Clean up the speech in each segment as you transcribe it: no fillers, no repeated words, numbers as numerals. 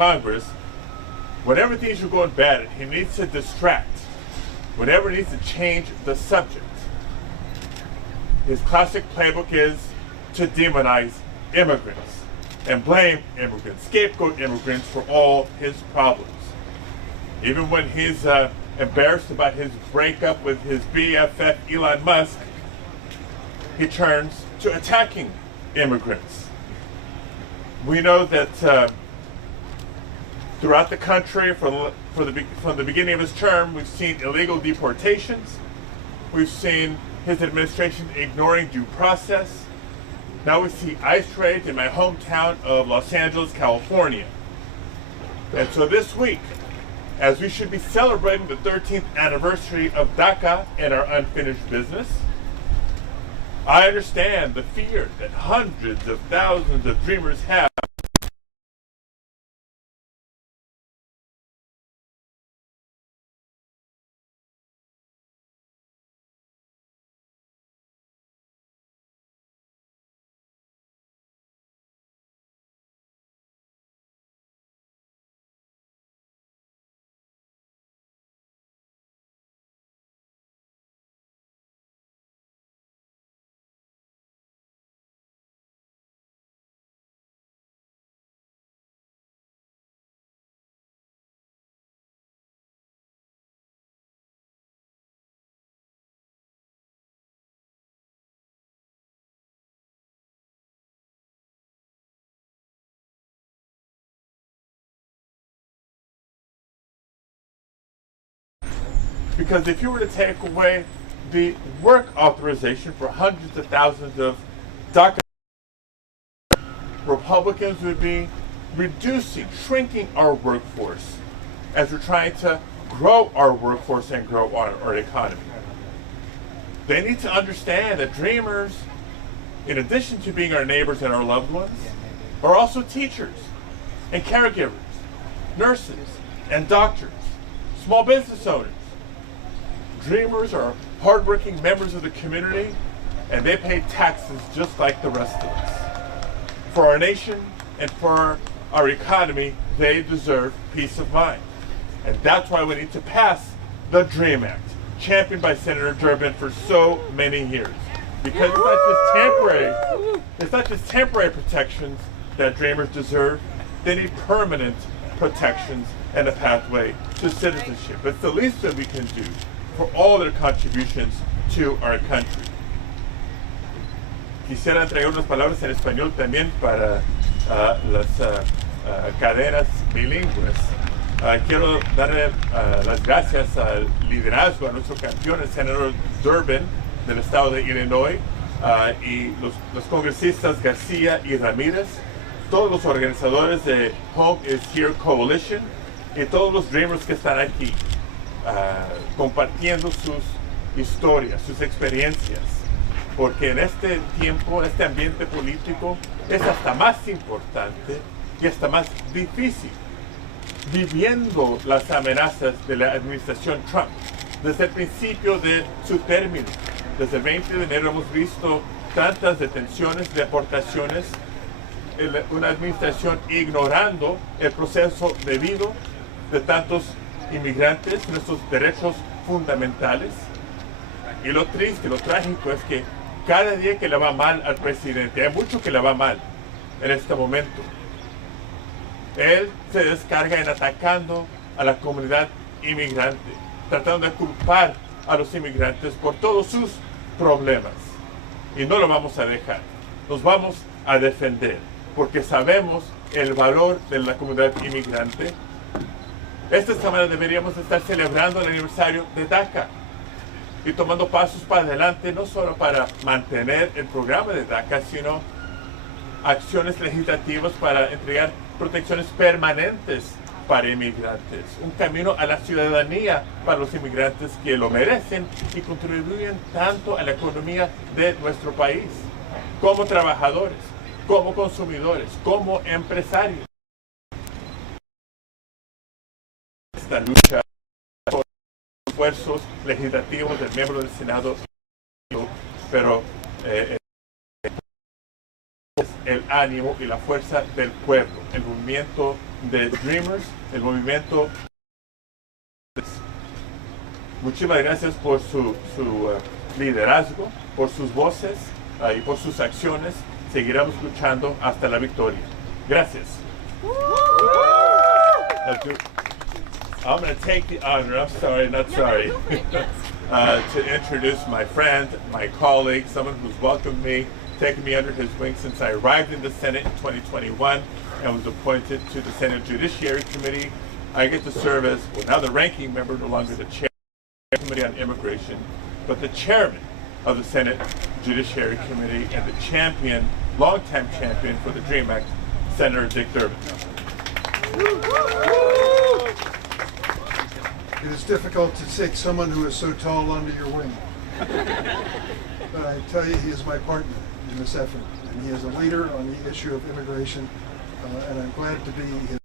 Congress, whenever things are going bad, he needs to distract. Whenever needs to change the subject. His classic playbook is to demonize immigrants and blame immigrants, scapegoat immigrants for all his problems. Even when he's embarrassed about his breakup with his BFF Elon Musk, he turns to attacking immigrants. We know that throughout the country, from the beginning of his term, we've seen illegal deportations. We've seen his administration ignoring due process. Now we see ICE raids in my hometown of Los Angeles, California. And so this week, as we should be celebrating the 13th anniversary of DACA and our unfinished business, I understand the fear that hundreds of thousands of dreamers have because if you were to take away the work authorization for hundreds of thousands of DACA, Republicans would be shrinking our workforce as we're trying to grow our workforce and grow our economy. They need to understand that dreamers, in addition to being our neighbors and our loved ones, are also teachers and caregivers, nurses and doctors, small business owners. Dreamers are hardworking members of the community, and they pay taxes just like the rest of us. For our nation and for our economy, they deserve peace of mind. And that's why we need to pass the DREAM Act, championed by Senator Durbin for so many years. Because it's not just temporary protections that dreamers deserve, they need permanent protections and a pathway to citizenship. It's the least that we can do for all their contributions to our country. Quisiera entregar unas palabras en español también para las cadenas bilingües. Quiero darle las gracias al liderazgo, a nuestro campeón, el senador Durbin, del estado de Illinois, y los congresistas Garcia y Ramirez, todos los organizadores de Home is Here Coalition, y todos los dreamers que están aquí, compartiendo sus historias, sus experiencias, porque en este tiempo, este ambiente político, es hasta más importante y hasta más difícil, viviendo las amenazas de la administración Trump. Desde el principio de su término, desde el 20 de enero hemos visto tantas detenciones, deportaciones, una administración ignorando el proceso debido de tantos inmigrantes, nuestros derechos fundamentales. Y lo triste, lo trágico es que cada día que le va mal al presidente, hay mucho que le va mal en este momento, él se descarga en atacando a la comunidad inmigrante, tratando de culpar a los inmigrantes por todos sus problemas. Y no lo vamos a dejar, nos vamos a defender, porque sabemos el valor de la comunidad inmigrante. Esta semana deberíamos estar celebrando el aniversario de DACA y tomando pasos para adelante, no solo para mantener el programa de DACA, sino acciones legislativas para entregar protecciones permanentes para inmigrantes, un camino a la ciudadanía para los inmigrantes que lo merecen y contribuyen tanto a la economía de nuestro país, como trabajadores, como consumidores, como empresarios. Esta lucha por los esfuerzos legislativos del miembro del Senado, pero el ánimo y la fuerza del pueblo, el movimiento de Dreamers, el movimiento. Muchísimas gracias por su liderazgo, por sus voces y por sus acciones. Seguiremos luchando hasta la victoria. Gracias. I'm going to take the honor, I'm sorry, not sorry, to introduce my friend, my colleague, someone who's welcomed me, taken me under his wing since I arrived in the Senate in 2021 and was appointed to the Senate Judiciary Committee. I get to serve as, well, now the ranking member, no longer the chair of the Committee on Immigration, but the chairman of the Senate Judiciary Committee and the champion, longtime champion for the DREAM Act, Senator Dick Durbin. It is difficult to take someone who is so tall under your wing. But I tell you, he is my partner in this effort, and he is a leader on the issue of immigration, and I'm glad to be his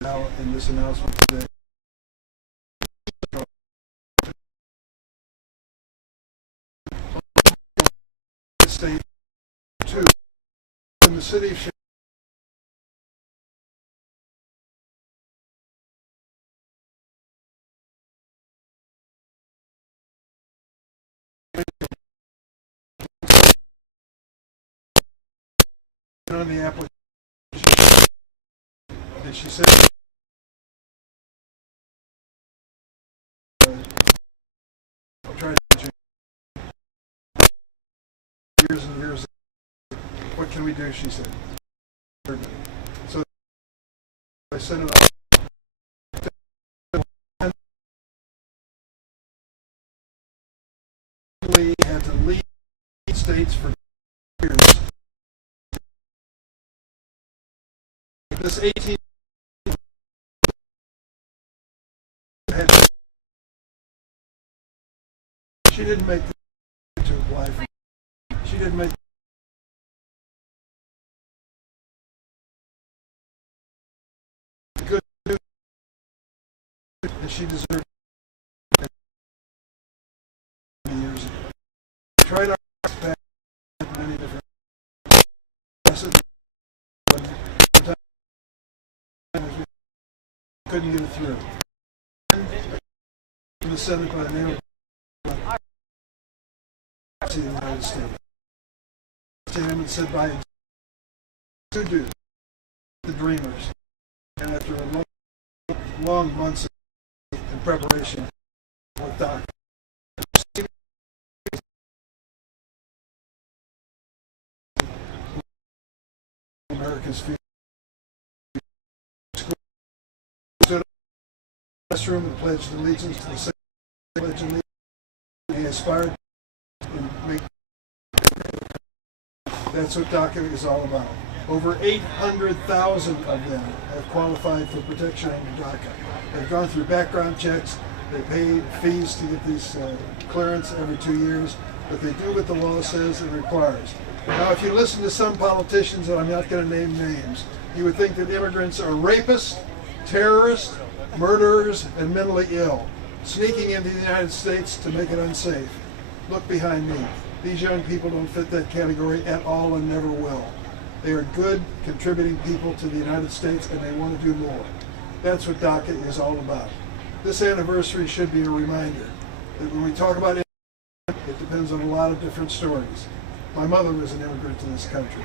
now in this announcement today. State 2 in the city of on the application, and she said tried to years and years. What can we do? She said. So I sent it out. Had to lead states for years. This 18 had, she didn't make the to apply for. She didn't make good news, and she deserved it many years ago. We tried our best back in many different lessons. Couldn't get it through. In the Senate by the name of the United States. Chairman said by to do the Dreamers, and after a long months in preparation with DACA, Americans feel. Room and pledged allegiance to the same pledge allegiance. He aspired to make. That's what DACA is all about. Over 800,000 of them have qualified for protection under DACA. They've gone through background checks. They pay fees to get these clearance every 2 years, but they do what the law says it requires. Now, if you listen to some politicians, and I'm not going to name names, you would think that immigrants are rapists, terrorists, murderers, and mentally ill, sneaking into the United States to make it unsafe. Look behind me. These young people don't fit that category at all and never will. They are good, contributing people to the United States, and they want to do more. That's what DACA is all about. This anniversary should be a reminder that when we talk about immigrants, it depends on a lot of different stories. My mother was an immigrant to this country.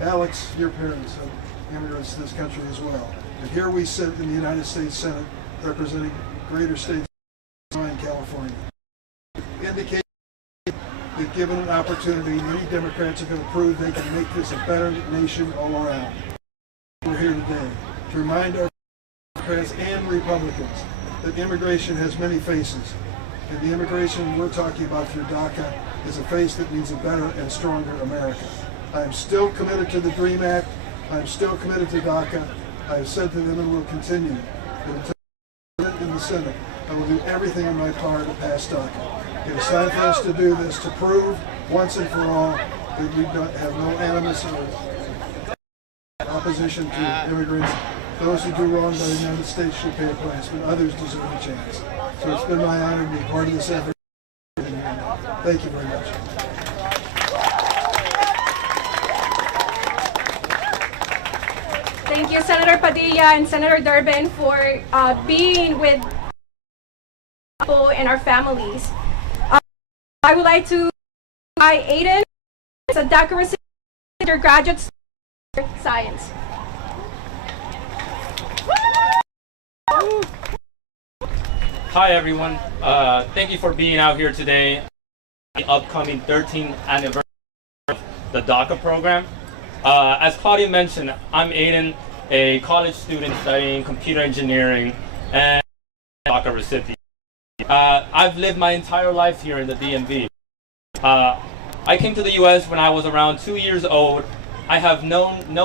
Alex, your parents are immigrants to this country as well. And here we sit in the United States Senate representing greater states in California. Indicate that given an opportunity, many Democrats are going to prove they can make this a better nation all around. We're here today to remind our Democrats and Republicans that immigration has many faces. And the immigration we're talking about through DACA is a face that means a better and stronger America. I am still committed to the DREAM Act. I am still committed to DACA. I have said to them and will continue that until in the Senate, I will do everything in my power to pass DACA. It is time for us to do this to prove once and for all that we have no animus or opposition to immigrants. Those who do wrong by the United States should pay a price, but others deserve a chance. So it's been my honor to be part of this effort. Thank you very much. Thank you, Senator Padilla and Senator Durbin, for being with people and our families. I would like to invite Aiden, it's a DACA recipient, undergraduate student in science. Hi everyone, thank you for being out here today. The upcoming 13th anniversary of the DACA program. As Claudia mentioned, I'm Aiden, a college student studying computer engineering and DACA recipient. I've lived my entire life here in the DMV. I came to the US when I was around 2 years old. I have known no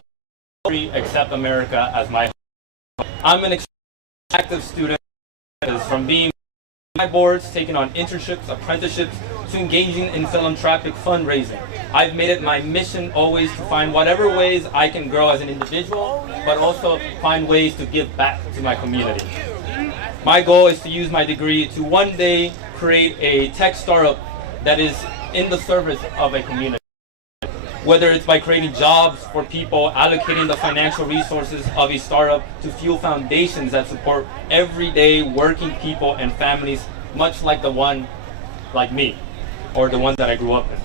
country except America as my home. I'm an active student, from being on my boards, taking on internships, apprenticeships, to engaging in philanthropic fundraising. I've made it my mission always to find whatever ways I can grow as an individual, but also find ways to give back to my community. My goal is to use my degree to one day create a tech startup that is in the service of a community. Whether it's by creating jobs for people, allocating the financial resources of a startup to fuel foundations that support everyday working people and families, much like the one like me, or the one that I grew up in.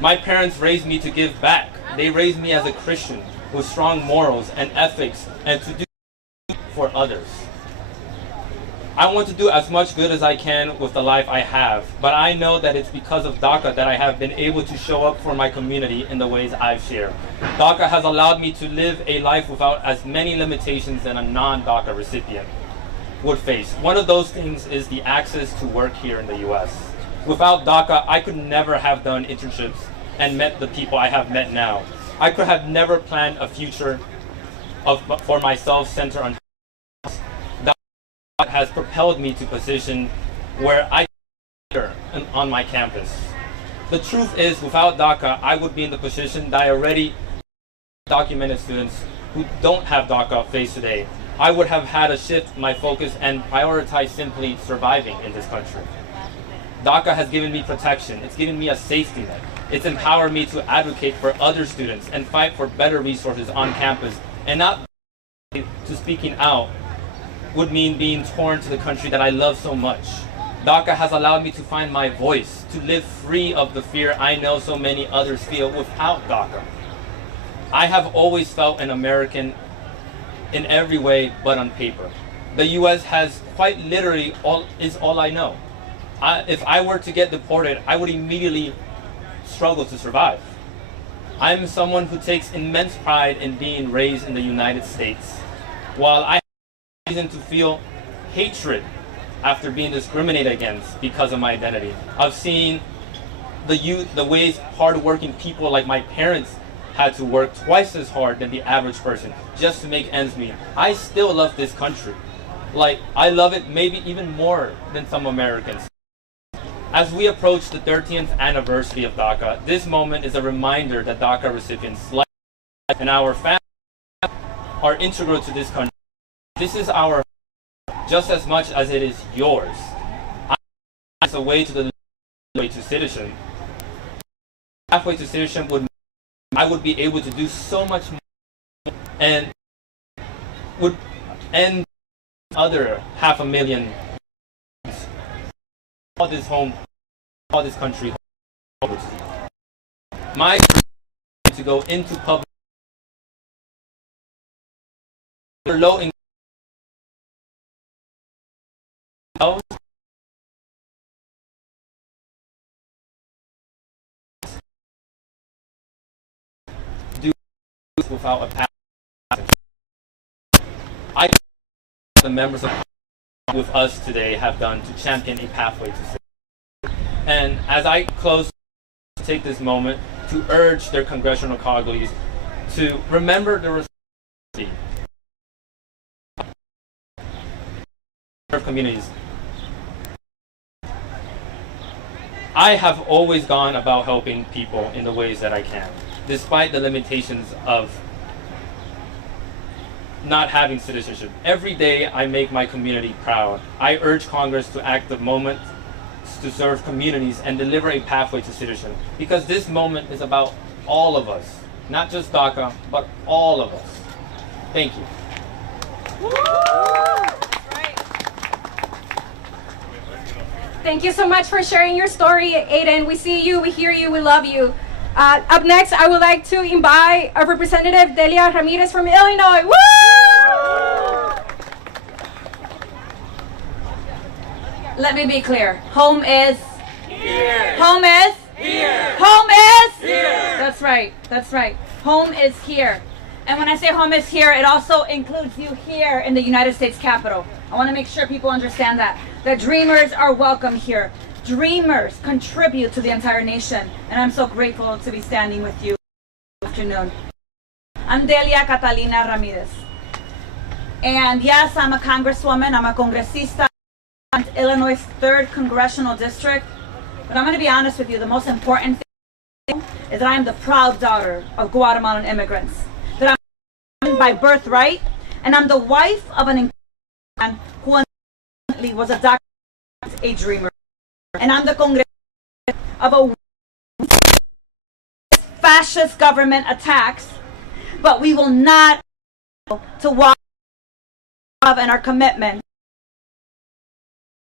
My parents raised me to give back. They raised me as a Christian with strong morals and ethics and to do for others. I want to do as much good as I can with the life I have, but I know that it's because of DACA that I have been able to show up for my community in the ways I've shared. DACA has allowed me to live a life without as many limitations than a non-DACA recipient would face. One of those things is the access to work here in the US. Without DACA, I could never have done internships and met the people I have met now. I could have never planned a future for myself centered on has propelled me to position where I can on my campus. The truth is, without DACA, I would be in the position that I already documented students who don't have DACA face today. I would have had to shift my focus and prioritize simply surviving in this country. DACA has given me protection. It's given me a safety net. It's empowered me to advocate for other students and fight for better resources on campus, and not to speaking out would mean being torn to the country that I love so much. DACA has allowed me to find my voice, to live free of the fear I know so many others feel without DACA. I have always felt an American in every way but on paper. The US has quite literally all I know. If I were to get deported, I would immediately struggle to survive. I'm someone who takes immense pride in being raised in the United States. While I reason to feel hatred after being discriminated against because of my identity. I've seen the ways hardworking people like my parents had to work twice as hard than the average person just to make ends meet. I still love this country. Like, I love it maybe even more than some Americans. As we approach the 13th anniversary of DACA, this moment is a reminder that DACA recipients like and our families are integral to this country. This is our just as much as it is yours. It's a way to the way to citizenship. Halfway to citizenship would I would be able to do so much more and would end other 500,000 all this home, all this country. My to go into public low income do without a passage. I the members of with us today have done to champion a pathway to citizenship. And as I close, take this moment to urge their congressional colleagues to remember the responsibility of communities. I have always gone about helping people in the ways that I can, despite the limitations of not having citizenship. Every day I make my community proud. I urge Congress to act the moment to serve communities and deliver a pathway to citizenship, because this moment is about all of us, not just DACA, but all of us. Thank you. Thank you so much for sharing your story, Aiden. We see you, we hear you, we love you. Up next, I would like to invite our representative, Garcia Ramirez from Illinois. Woo! Let me be clear. Home is Here. Home is Here. Home is Here. That's right. That's right. Home is here. And when I say home is here, it also includes you here in the United States Capitol. I want to make sure people understand that. The dreamers are welcome here. Dreamers contribute to the entire nation. And I'm so grateful to be standing with you this afternoon. I'm Delia Catalina Ramirez. And yes, I'm a congresswoman. I'm a congresista in Illinois' 3rd Congressional District. But I'm going to be honest with you. The most important thing is that I am the proud daughter of Guatemalan immigrants. That I'm by birthright. And I'm the wife of an man who unfortunately was a dreamer. And I'm the congressman of a fascist government attacks, but we will not to walk and our commitment.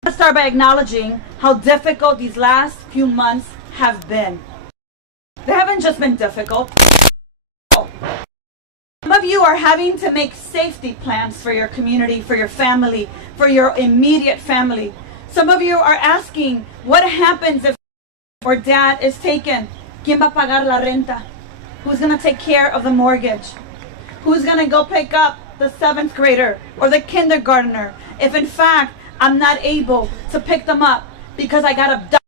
I'm going to start by acknowledging how difficult these last few months have been. They haven't just been difficult. Some of you are having to make safety plans for your community, for your family, for your immediate family. Some of you are asking, what happens if or dad is taken? ¿Quién va a pagar la renta? Who's going to take care of the mortgage? Who's going to go pick up the 7th grader or the kindergartner if in fact I'm not able to pick them up because I got abducted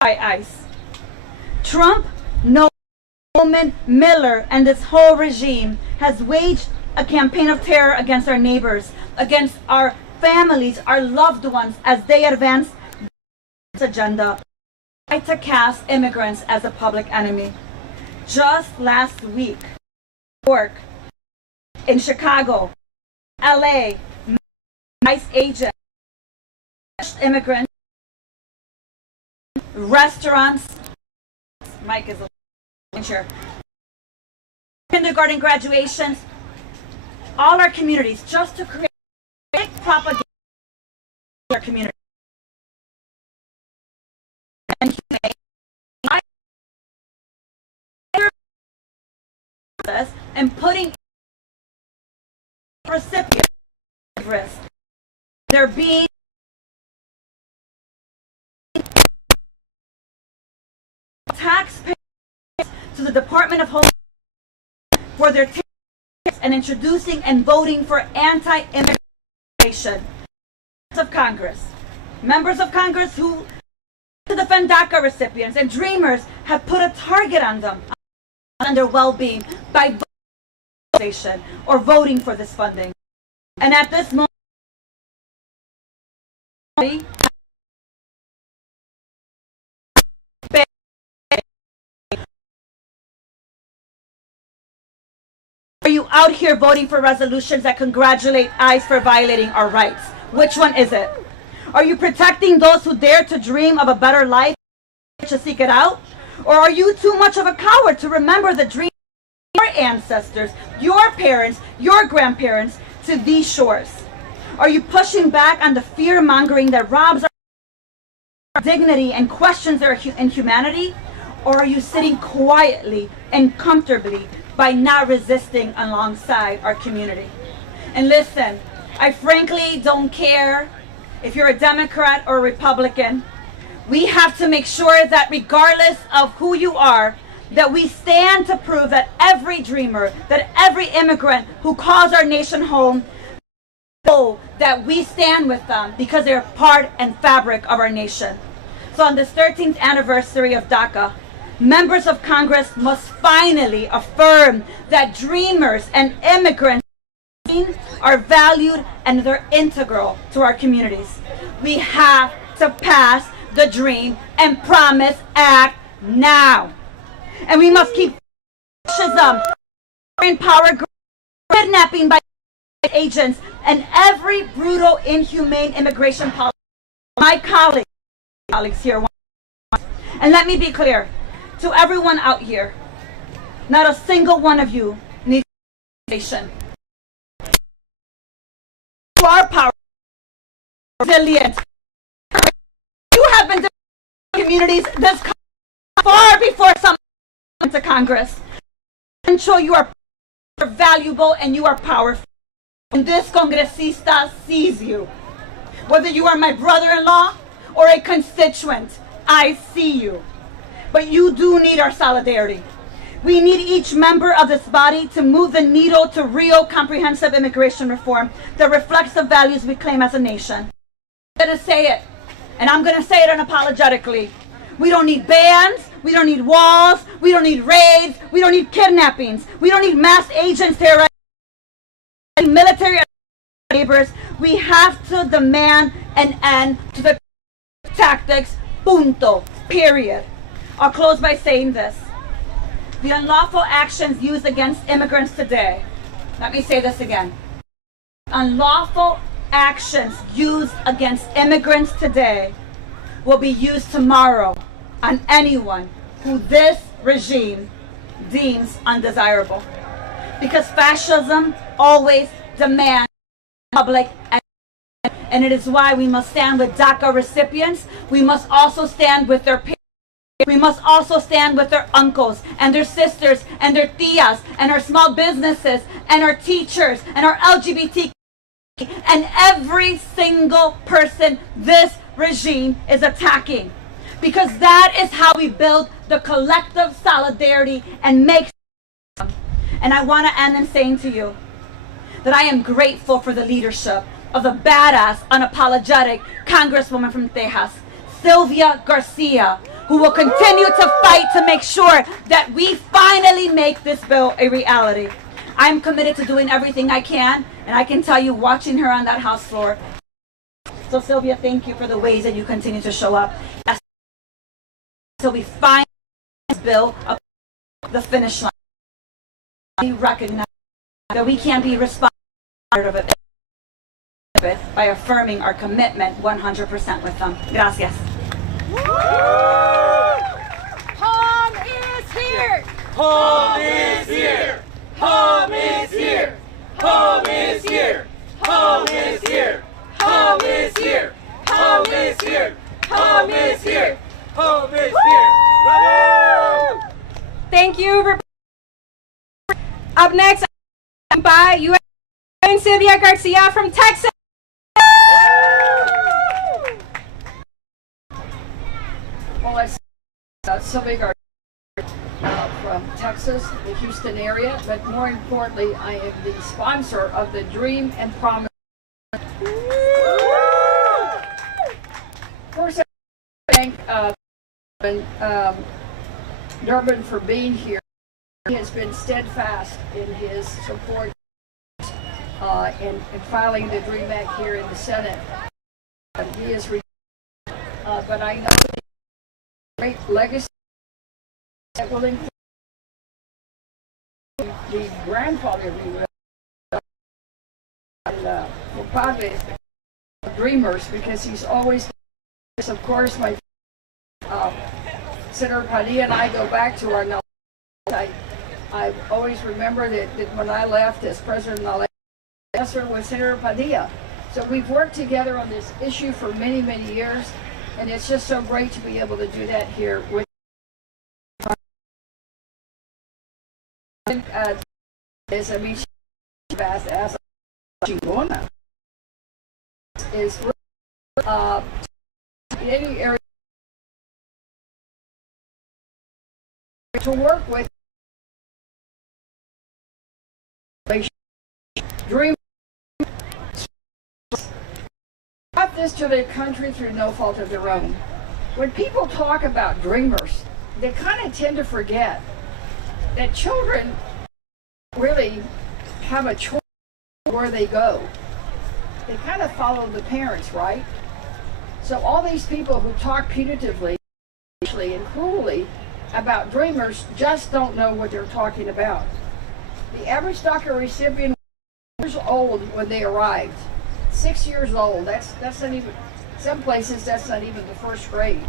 by ICE? Trump, Norman Miller, and this whole regime has waged a campaign of terror against our neighbors, against our families, our loved ones, as they advance this agenda. Try to cast immigrants as a public enemy. Just last week, New York, in Chicago, LA, ICE agents, immigrants, restaurants, Mike is a sure, kindergarten graduations, all our communities, just to create propaganda in our community. And and putting recipients at risk. They're being taxpayers to the Department of Homeland for their taxes and introducing and voting for anti-immigration. Members of Congress who to defend DACA recipients and dreamers have put a target on them and their well-being by voting or voting for this funding. And at this moment, are you out here voting for resolutions that congratulate ICE for violating our rights? Which one is it? Are you protecting those who dare to dream of a better life to seek it out? Or are you too much of a coward to remember the dream of your ancestors, your parents, your grandparents to these shores? Are you pushing back on the fear-mongering that robs our dignity and questions their inhumanity? Or are you sitting quietly and comfortably by not resisting alongside our community? And listen, I frankly don't care if you're a Democrat or a Republican. We have to make sure that regardless of who you are, that we stand to prove that every dreamer, that every immigrant who calls our nation home, know that we stand with them because they're part and fabric of our nation. So on this 13th anniversary of DACA, members of Congress must finally affirm that dreamers and immigrants are valued and they're integral to our communities. We have to pass the Dream and Promise Act now. And we must keep fascism, power, kidnapping by agents, and every brutal, inhumane immigration policy. My colleagues here. And let me be clear, to everyone out here, not a single one of you needs immigration. You are powerful, resilient. You have been communities this far before some to Congress. And show you are valuable and you are powerful. And this congresista sees you. Whether you are my brother-in-law or a constituent, I see you. But you do need our solidarity. We need each member of this body to move the needle to real comprehensive immigration reform that reflects the values we claim as a nation. I'm going to say it, and I'm going to say it unapologetically. We don't need bans, we don't need walls, we don't need raids, we don't need kidnappings, we don't need mass agents terrorizing military neighbors. We have to demand an end to the tactics, punto, period. I'll close by saying this. The unlawful actions used against immigrants today, let me say this again. Unlawful actions used against immigrants today will be used tomorrow on anyone who this regime deems undesirable. Because fascism always demands public, and it is why we must stand with DACA recipients. We must also stand with their parents. We must also stand with their uncles and their sisters and their tias and our small businesses and our teachers and our LGBT and every single person this regime is attacking. Because that is how we build the collective solidarity and make. And I want to end in saying to you that I am grateful for the leadership of the badass, unapologetic Congresswoman from Texas, Sylvia Garcia, who will continue to fight to make sure that we finally make this bill a reality. I'm committed to doing everything I can, and I can tell you, watching her on that House floor. So Sylvia, thank you for the ways that you continue to show up. So we finally this bill up the finish line. We recognize that we can't be responsible of it by affirming our commitment 100% with them. Gracias. Home is here! Home is here! Home is here! Home is here! Home is here! Home is here! Home is here! Home is here! Home is here! Bravo! Thank you. Up next, by U.S. Sylvia Garcia from Texas. Well, it's Sylvia Garcia from Texas, the Houston area, but more importantly, I am the sponsor of the Dream and Promise. First, I thank Durbin for being here. He has been steadfast in his support in filing the Dream Act here in the Senate. He is, but I know the great legacy that will include the grandfather of the dreamers, because he's always, of course, my Senator Padilla and I go back to our knowledge. I always remember that when I left as president-elect, was Senator Padilla. So we've worked together on this issue for many, many years, and it's just so great to be able to do that here with is chingona. Is any area to work with dream brought this to the country through no fault of their own. When people talk about dreamers, they kind of tend to forget that children really have a choice where they go. They kind of follow the parents, right? So all these people who talk punitively and cruelly about dreamers just don't know what they're talking about. The average DACA recipient was years old when they arrived. 6 years old. That's not even, some places that's not even the first grade.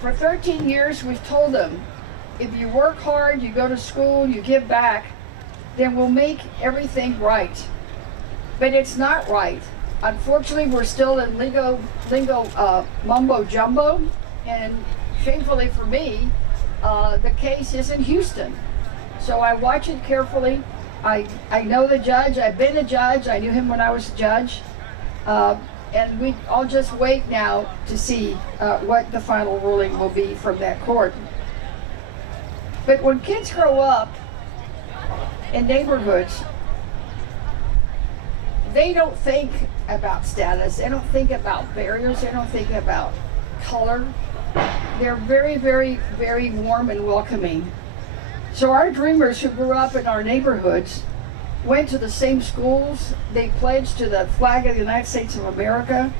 For 13 years we've told them, if you work hard, you go to school, you give back, then we'll make everything right. But it's not right. Unfortunately, we're still in lingo mumbo jumbo, and shamefully for me, the case is in Houston. So I watch it carefully. I know the judge. I've been a judge. I knew him when I was a judge. And I'll just wait now to see what the final ruling will be from that court. But when kids grow up in neighborhoods, they don't think about status. They don't think about barriers. They don't think about color. They're very, very, very warm and welcoming. So our dreamers who grew up in our neighborhoods went to the same schools. They pledged to the flag of the United States of America.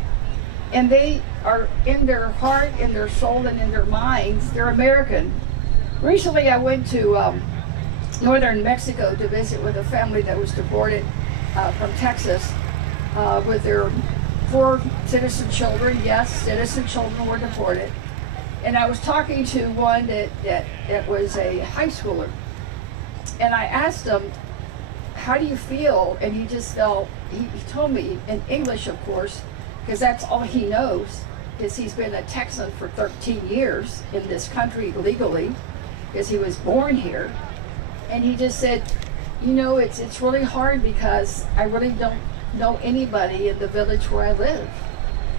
And they are, in their heart, in their soul, and in their minds, they're American. Recently I went to northern Mexico to visit with a family that was deported from Texas with their 4 citizen children. Yes, citizen children were deported. And I was talking to one that was a high schooler. And I asked him, how do you feel? And he just felt, he told me in English, of course, because that's all he knows, because he's been a Texan for 13 years in this country legally, because he was born here. And he just said, you know, it's really hard because I really don't know anybody in the village where I live.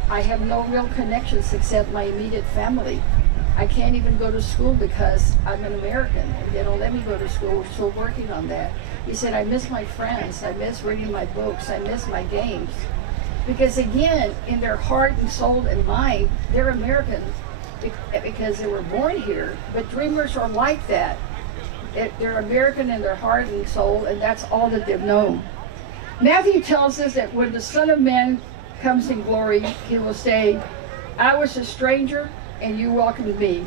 I have no real connections except my immediate family. I can't even go to school because I'm an American and they don't let me go to school. We're still working on that. He said, I miss my friends. I miss reading my books. I miss my games. Because again, in their heart and soul and mind, they're American because they were born here. But dreamers are like that. They're American in their heart and soul, and that's all that they've known. Matthew tells us that when the Son of Man comes in glory, he will say, I was a stranger and you welcomed me.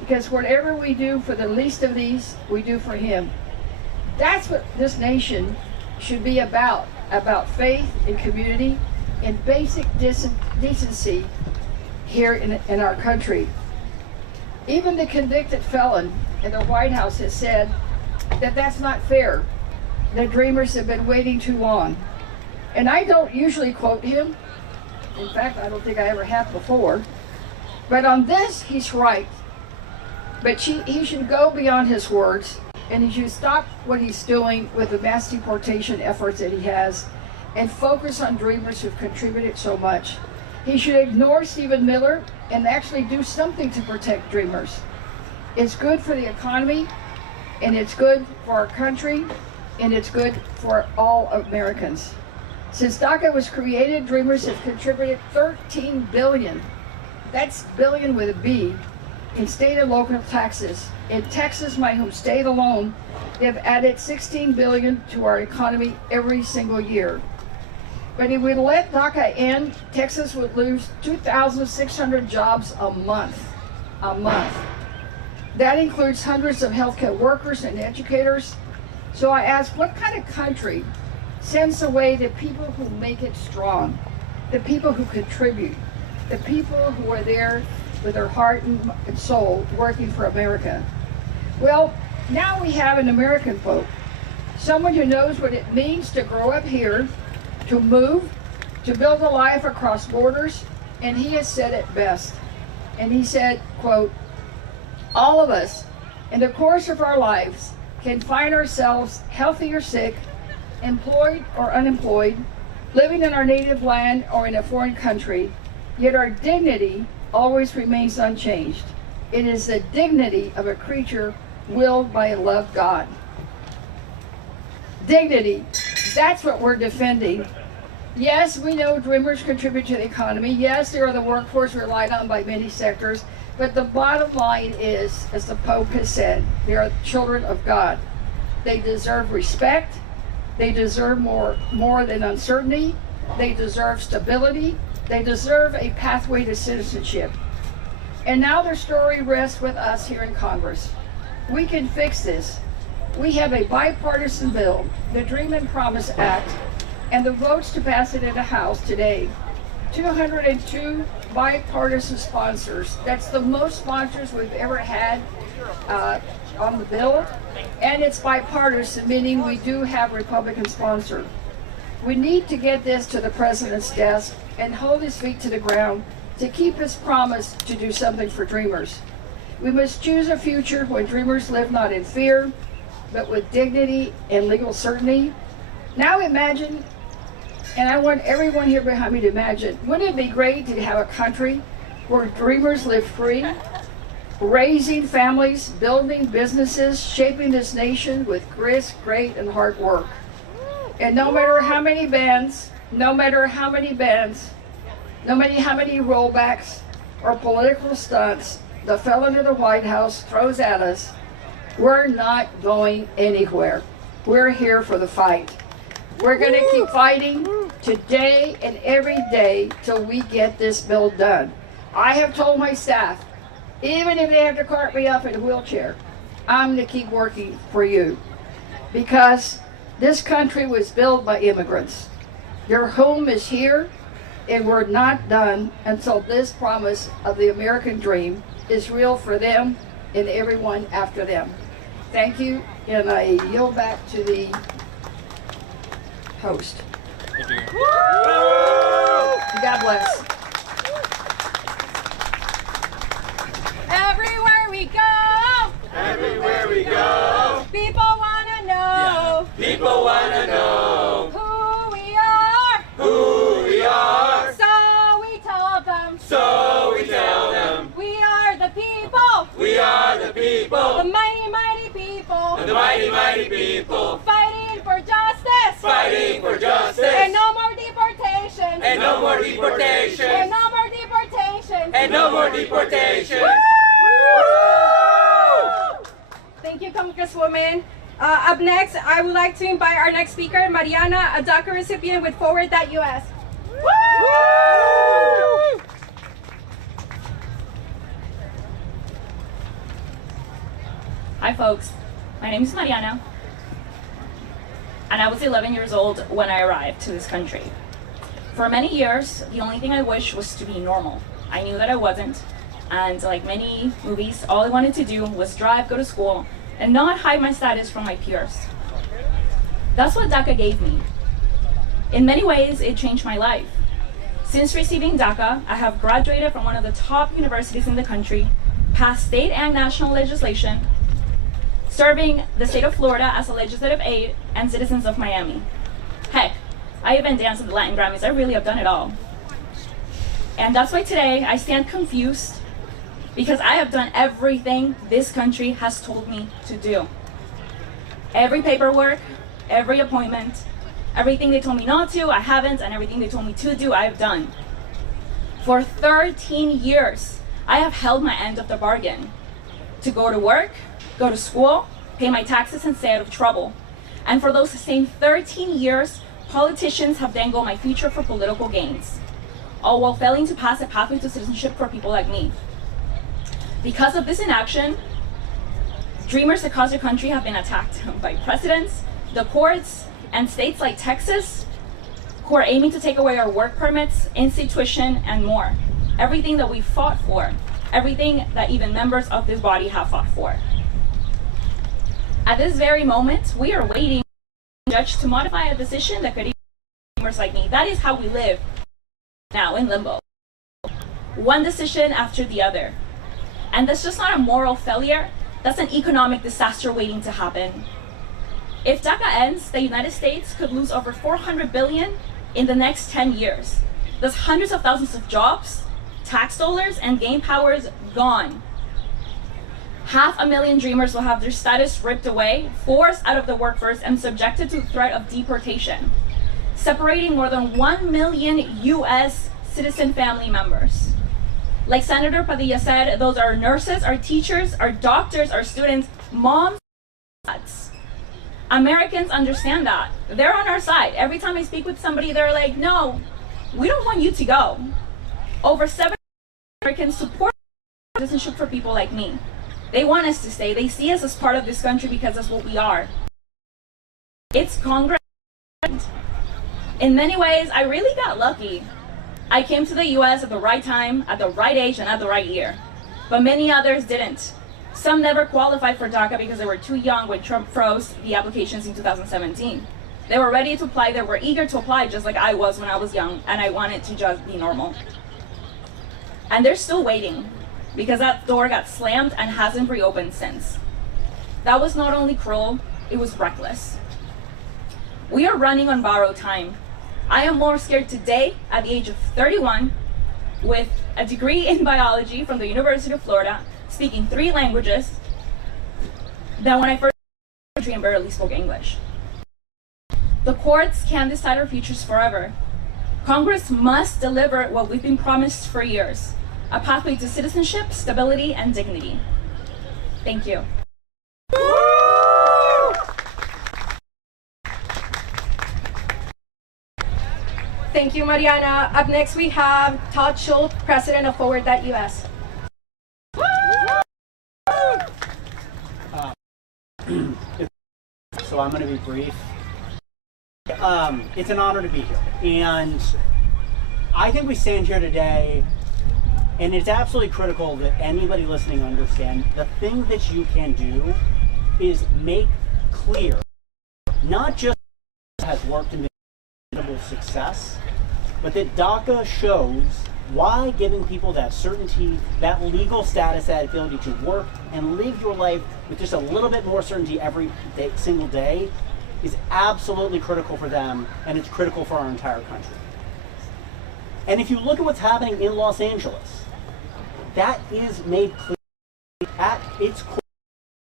Because whatever we do for the least of these, we do for him. That's what this nation should be about faith and community and basic decency here in our country. Even the convicted felon in the White House has said that that's not fair. The dreamers have been waiting too long. And I don't usually quote him. In fact, I don't think I ever have before. But on this, he's right. But he should go beyond his words, and he should stop what he's doing with the mass deportation efforts that he has and focus on dreamers who've contributed so much. He should ignore Stephen Miller and actually do something to protect dreamers. It's good for the economy, and it's good for our country, and it's good for all Americans. Since DACA was created, dreamers have contributed $13 billion. That's billion with a B, in state and local taxes. In Texas, my home state alone, they've added $16 billion to our economy every single year. But if we let DACA end, Texas would lose 2,600 jobs a month. That includes hundreds of healthcare workers and educators. So I ask, what kind of country sends away the people who make it strong, the people who contribute, the people who are there with their heart and soul working for America? Well, now we have an American folk, someone who knows what it means to grow up here, to move, to build a life across borders, and he has said it best. And he said, quote, all of us in the course of our lives can find ourselves healthy or sick, employed or unemployed, living in our native land or in a foreign country, yet our dignity always remains unchanged. It is the dignity of a creature willed by a loved God. Dignity, that's what we're defending. Yes, we know dreamers contribute to the economy. Yes, they are the workforce relied on by many sectors. But the bottom line is, as the Pope has said, they are children of God. They deserve respect. They deserve more than uncertainty. They deserve stability. They deserve a pathway to citizenship. And now their story rests with us here in Congress. We can fix this. We have a bipartisan bill, the Dream and Promise Act, and the votes to pass it in the House today. 202 bipartisan sponsors. That's the most sponsors we've ever had on the bill. And it's bipartisan, meaning we do have Republican sponsor. We need to get this to the president's desk and hold his feet to the ground to keep his promise to do something for dreamers. We must choose a future when dreamers live not in fear, but with dignity and legal certainty. Now imagine, and I want everyone here behind me to imagine, wouldn't it be great to have a country where dreamers live free, raising families, building businesses, shaping this nation with grit, great, and hard work. And no matter how many bans, no matter how many rollbacks or political stunts the felon in the White House throws at us, we're not going anywhere. We're here for the fight. We're going to keep fighting today and every day till we get this bill done. I have told my staff, even if they have to cart me up in a wheelchair, I'm going to keep working for you, because this country was built by immigrants. Their home is here, and we're not done until this promise of the American dream is real for them and everyone after them. Thank you, and I yield back to the host. Thank you. God bless. Everywhere we go, People wanna know people wanna know who we are. who we are. So we told them So we tell them we are the people, we are the the people, mighty people, the mighty, mighty people, fighting for justice, fighting for justice, and no more deportation, and no more deportation, and no more deportation, and no more deportation. Thank you, Congresswoman. Up next, I would like to invite our next speaker, Mariana, a DACA recipient with Forward.us. Hi folks, my name is Mariana, and I was 11 years old when I arrived to this country. For many years, the only thing I wished was to be normal. I knew that I wasn't, and like many movies, all I wanted to do was drive, go to school, and not hide my status from my peers. That's what DACA gave me. In many ways, it changed my life. Since receiving DACA, I have graduated from one of the top universities in the country, passed state and national legislation, serving the state of Florida as a legislative aide, and citizens of Miami. Heck, I even danced at the Latin Grammys. I really have done it all. And that's why today I stand confused, because I have done everything this country has told me to do. Every paperwork, every appointment, everything they told me not to, I haven't, and everything they told me to do, I have done. For 13 years, I have held my end of the bargain. To go to work, go to school, pay my taxes, and stay out of trouble. And for those same 13 years, politicians have dangled my future for political gains, all while failing to pass a pathway to citizenship for people like me. Because of this inaction, dreamers across the country have been attacked by presidents, the courts, and states like Texas, who are aiming to take away our work permits, in-state tuition, and more. Everything that we fought for, everything that even members of this body have fought for. At this very moment, we are waiting for a judge to modify a decision that could even dreamers like me. That is how we live now in limbo. One decision after the other. And that's just not a moral failure, that's an economic disaster waiting to happen. If DACA ends, the United States could lose over $400 billion in the next 10 years. That's hundreds of thousands of jobs, tax dollars, and gain powers gone. 500,000 dreamers will have their status ripped away, forced out of the workforce, and subjected to the threat of deportation, separating more than 1 million U.S. citizen family members. Like Senator Padilla said, those are nurses, our teachers, our doctors, our students, moms, dads. Americans understand that. They're on our side. Every time I speak with somebody, they're like, no, we don't want you to go. Over 7 Americans support citizenship for people like me. They want us to stay. They see us as part of this country because that's what we are. It's Congress. In many ways, I really got lucky. I came to the US at the right time, at the right age, and at the right year. But many others didn't. Some never qualified for DACA because they were too young when Trump froze the applications in 2017. They were ready to apply, they were eager to apply just like I was when I was young, and I wanted to just be normal. And they're still waiting, because that door got slammed and hasn't reopened since. That was not only cruel, it was reckless. We are running on borrowed time. I am more scared today at the age of 31 with a degree in biology from the University of Florida, speaking 3 languages, than when I first came to the country and barely spoke English. The courts can't decide our futures forever. Congress must deliver what we've been promised for years, a pathway to citizenship, stability, and dignity. Thank you. Thank you, Mariana. Up next, we have Todd Schultz, president of Forward.us. So I'm going to be brief. It's an honor to be here. And I think we stand here today, and it's absolutely critical that anybody listening understand the thing that you can do is make clear, not just has worked and been incredible success, but that DACA shows why giving people that certainty, that legal status, that ability to work and live your life with just a little bit more certainty every day, single day, is absolutely critical for them, and it's critical for our entire country. And if you look at what's happening in Los Angeles, that is made clear at its core.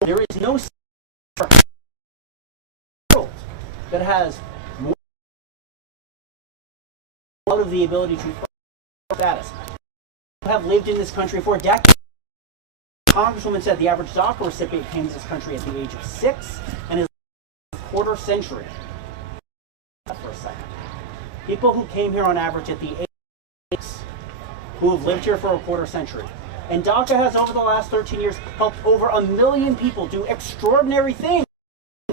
There is no world that has more out of the ability to status. Who have lived in this country for decades. Congresswoman said the average DACA recipient came to this country at the age of 6 and is a quarter century. For a second. People who came here on average at the age of 6, who have lived here for a quarter century. And DACA has, over the last 13 years, helped over 1 million people do extraordinary things.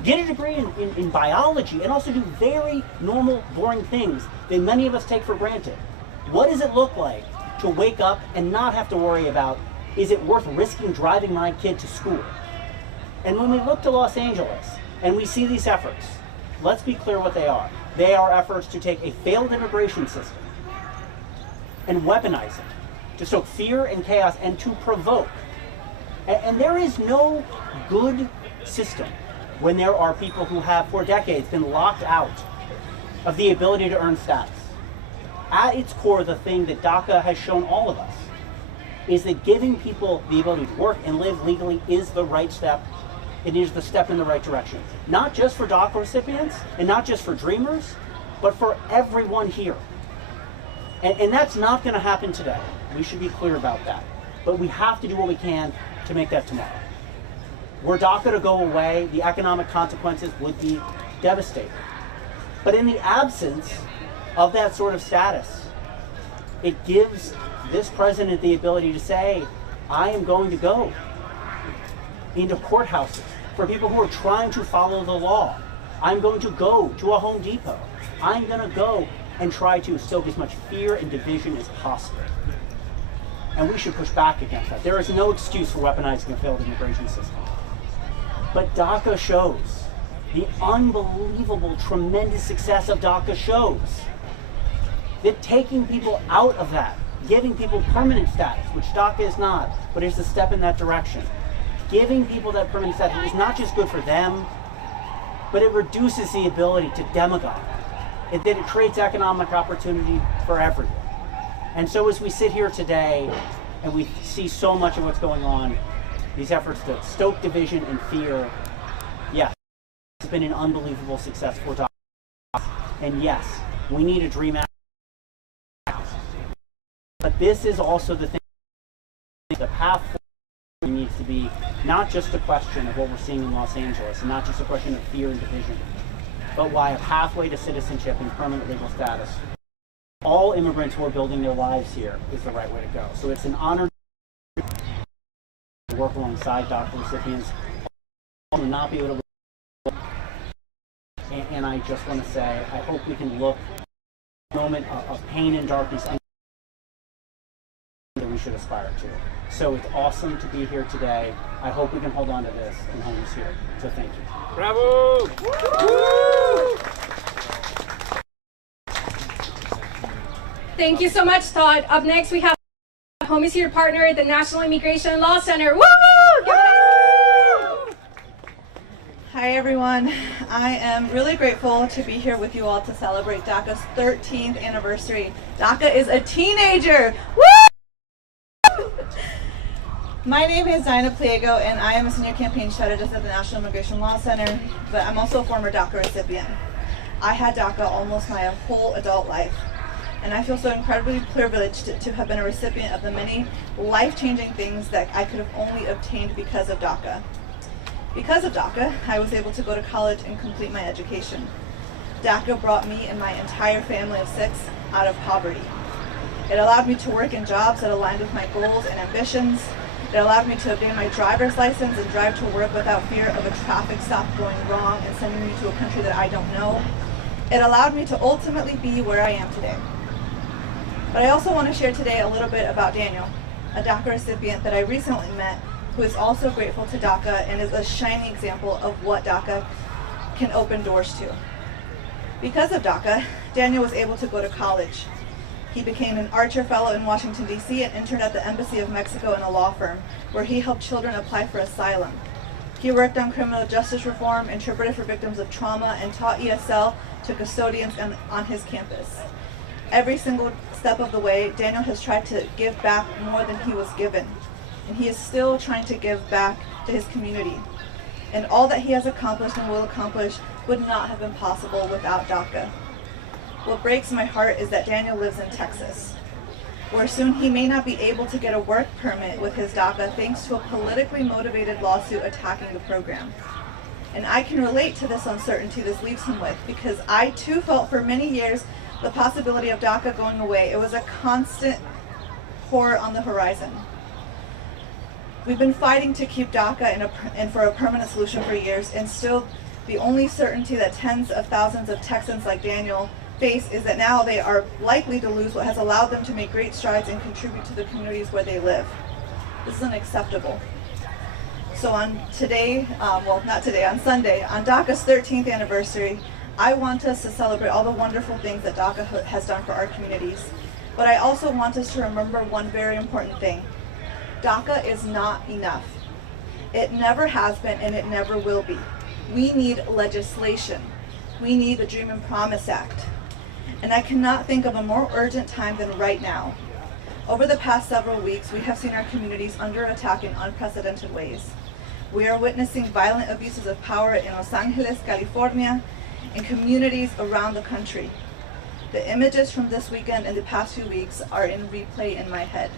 Get a degree in biology and also do very normal, boring things that many of us take for granted. What does it look like to wake up and not have to worry about, is it worth risking driving my kid to school? And when we look to Los Angeles and we see these efforts, let's be clear what they are. They are efforts to take a failed immigration system and weaponize it, to stoke fear and chaos and to provoke. And there is no good system when there are people who have for decades been locked out of the ability to earn status. At its core, the thing that DACA has shown all of us is that giving people the ability to work and live legally is the right step. It is the step in the right direction. Not just for DACA recipients and not just for dreamers, but for everyone here. And that's not going to happen today. We should be clear about that. But we have to do what we can to make that tomorrow. Were DACA to go away, the economic consequences would be devastating. But in the absence of that sort of status, it gives this president the ability to say, I am going to go into courthouses for people who are trying to follow the law. I'm going to go to a Home Depot. I'm going to go and try to stoke as much fear and division as possible. And we should push back against that. There is no excuse for weaponizing a failed immigration system. But DACA shows, the unbelievable, tremendous success of DACA shows that taking people out of that, giving people permanent status, which DACA is not, but is a step in that direction. Giving people that permanent status is not just good for them, but it reduces the ability to demagogue. It creates economic opportunity for everyone. And so as we sit here today and we see so much of what's going on, these efforts to stoke division and fear, yes, it's been an unbelievable success for DACA. And yes, we need a DREAM Act. But this is also the thing, the path forward needs to be not just a question of what we're seeing in Los Angeles, and not just a question of fear and division, but why a pathway to citizenship and permanent legal status. All immigrants who are building their lives here is the right way to go. So it's an honor to work alongside DACA recipients, to not be able to. And I just want to say, I hope we can look at a moment of pain and darkness and that we should aspire to. So it's awesome to be here today. I hope we can hold on to this and hold this here. So thank you. Bravo! Woo! Thank you so much, Todd. Up next, we have Home is Here partner, the National Immigration Law Center. Woo! Hi everyone. I am really grateful to be here with you all to celebrate DACA's 13th anniversary. DACA is a teenager. Woo! My name is Dinah Pliego and I am a senior campaign strategist at the National Immigration Law Center, but I'm also a former DACA recipient. I had DACA almost my whole adult life, and I feel so incredibly privileged to have been a recipient of the many life-changing things that I could have only obtained because of DACA. Because of DACA, I was able to go to college and complete my education. DACA brought me and my entire family of 6 out of poverty. It allowed me to work in jobs that aligned with my goals and ambitions. It allowed me to obtain my driver's license and drive to work without fear of a traffic stop going wrong and sending me to a country that I don't know. It allowed me to ultimately be where I am today. But I also want to share today a little bit about Daniel, a DACA recipient that I recently met, who is also grateful to DACA and is a shining example of what DACA can open doors to. Because of DACA, Daniel was able to go to college. He became an Archer Fellow in Washington, D.C. and interned at the Embassy of Mexico in a law firm, where he helped children apply for asylum. He worked on criminal justice reform, interpreted for victims of trauma, and taught ESL to custodians on his campus. Every single step of the way, Daniel has tried to give back more than he was given. And he is still trying to give back to his community. And all that he has accomplished and will accomplish would not have been possible without DACA. What breaks my heart is that Daniel lives in Texas, where soon he may not be able to get a work permit with his DACA thanks to a politically motivated lawsuit attacking the program. And I can relate to this uncertainty this leaves him with, because I too felt for many years the possibility of DACA going away. It was a constant horror on the horizon. We've been fighting to keep DACA and for a permanent solution for years, and still the only certainty that tens of thousands of Texans like Daniel face is that now they are likely to lose what has allowed them to make great strides and contribute to the communities where they live. This is unacceptable. So on Sunday, on DACA's 13th anniversary, I want us to celebrate all the wonderful things that DACA has done for our communities. But I also want us to remember one very important thing. DACA is not enough. It never has been and it never will be. We need legislation. We need the Dream and Promise Act. And I cannot think of a more urgent time than right now. Over the past several weeks, we have seen our communities under attack in unprecedented ways. We are witnessing violent abuses of power in Los Angeles, California, and communities around the country. The images from this weekend and the past few weeks are in replay in my head.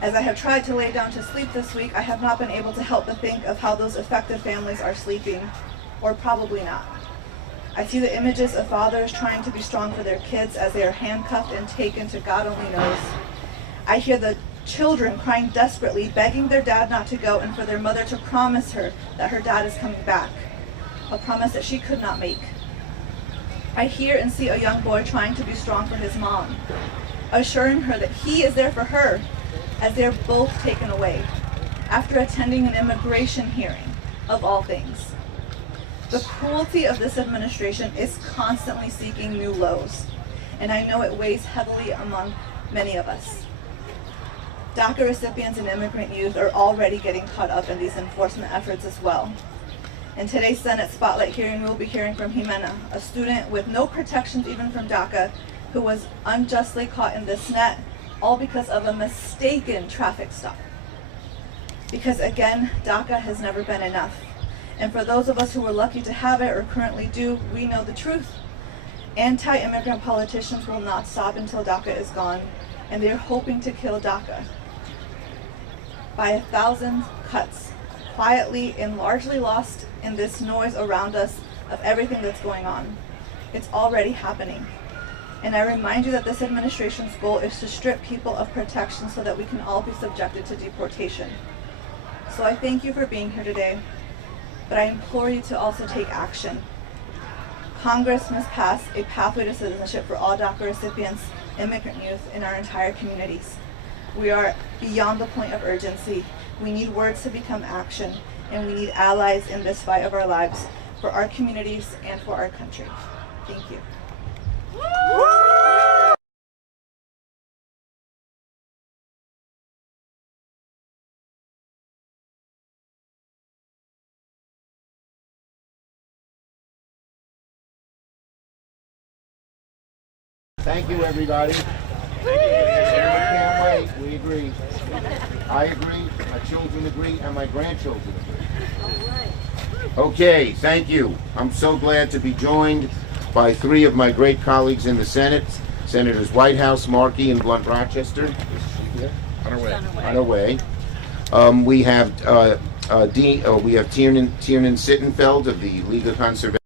As I have tried to lay down to sleep this week, I have not been able to help but think of how those affected families are sleeping, or probably not. I see the images of fathers trying to be strong for their kids as they are handcuffed and taken to God only knows. I hear the children crying desperately, begging their dad not to go and for their mother to promise her that her dad is coming back, a promise that she could not make. I hear and see a young boy trying to be strong for his mom, assuring her that he is there for her, as they are both taken away, after attending an immigration hearing, of all things. The cruelty of this administration is constantly seeking new lows, and I know it weighs heavily among many of us. DACA recipients and immigrant youth are already getting caught up in these enforcement efforts as well. In today's Senate Spotlight hearing, we'll be hearing from Jimena, a student with no protections even from DACA, who was unjustly caught in this net, all because of a mistaken traffic stop. Because again, DACA has never been enough. And for those of us who were lucky to have it or currently do, we know the truth. Anti-immigrant politicians will not stop until DACA is gone, and they're hoping to kill DACA by 1,000 cuts, quietly and largely lost in this noise around us of everything that's going on. It's already happening. And I remind you that this administration's goal is to strip people of protection so that we can all be subjected to deportation. So I thank you for being here today, but I implore you to also take action. Congress must pass a pathway to citizenship for all DACA recipients, immigrant youth in our entire communities. We are beyond the point of urgency. We need words to become action, and we need allies in this fight of our lives for our communities and for our country. Thank you. Thank you, everybody. I can't wait. We agree. I agree. My children agree, and my grandchildren agree. Okay, thank you. I'm so glad to be joined by three of my great colleagues in the Senate, Senators Whitehouse, Markey, and Blunt Rochester. On our way. We have Tiernan Sittenfeld of the League of Conservation.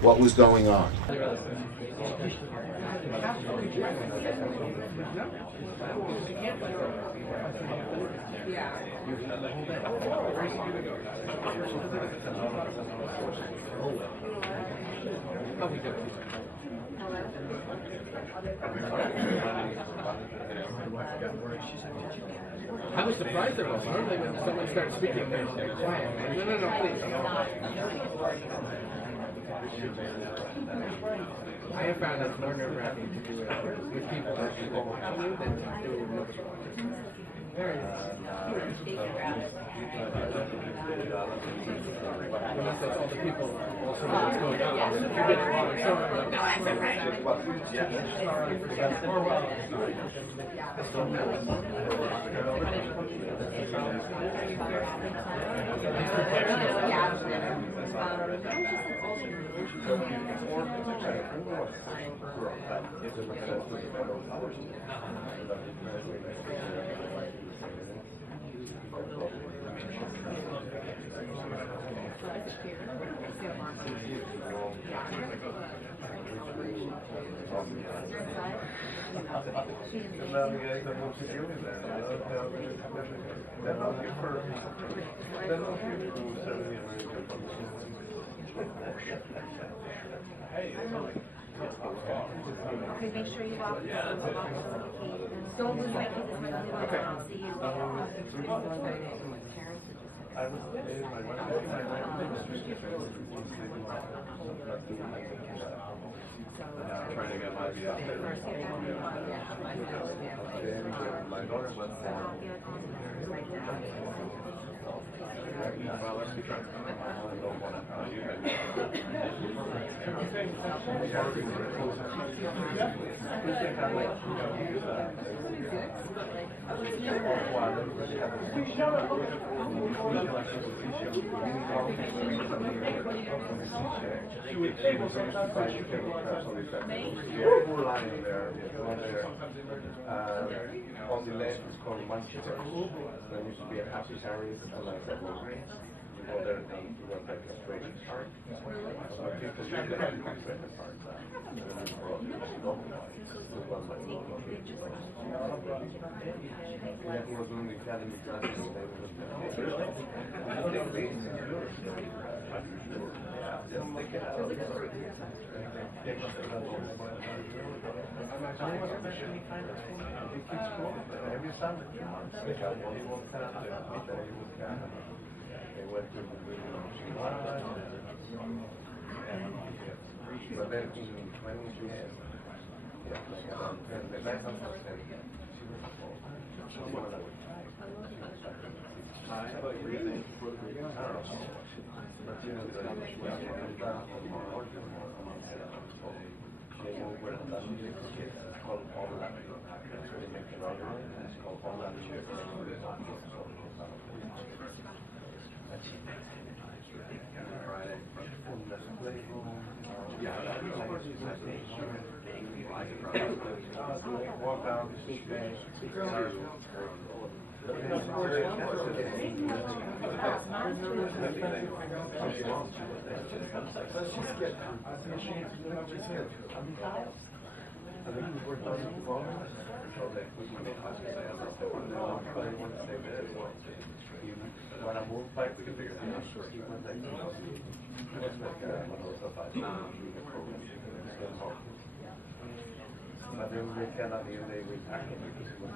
What was going on? I was surprised there was. Normally when someone starts speaking, they're quiet. No, please. I have found it's more nerve-wracking to do it with people that you don't know than to do it with nobody. Unless that's all the people also know what's going on. If you get no, I'm Okay, make sure you walk. Don't lose my kids as much as you want. I'll see you. trying to get my view out there. My daughter went well, let's be trying to lying there, on the left is called Martinsburg. There used to be a happy Harry, and like that was you go there and you go back to straight park. So people usually have to straight park. He was doing the academy classes. Just take it out. Every summer, they got volleyball camp, they got volleyball camp. They went to the But then when she had, like around 10, the last time I was 10, she was one of them. I have a reason for the beginning. I don't know. But you know, the it's called all that. So they make an argument, and it's called all that. Walk down the street, but then they cannot even they react because it was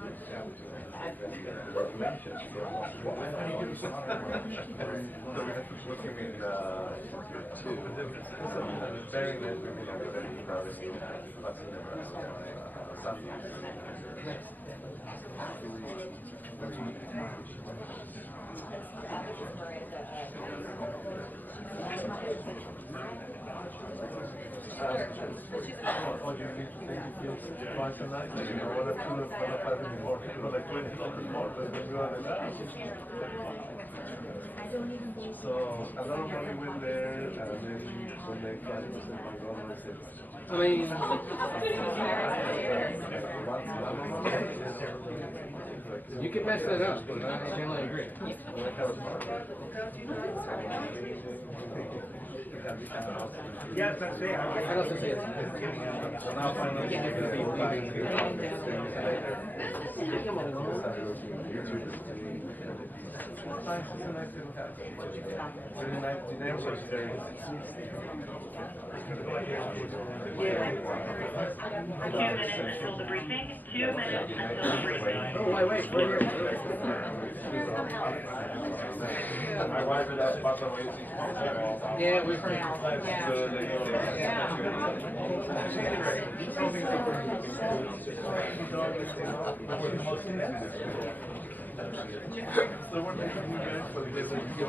looking in two. Very nice women are very proud of you. So a lot of money went there, and then when they canvassed it, my government said, I mean, you can mess that up, but I generally agree. Yes, that's it. I don't say it's now finally going to be until the briefing. 2 minutes until the briefing. Oh, wait. My wife is at Papa yeah, we're pretty so what makes you guys for the kids that go?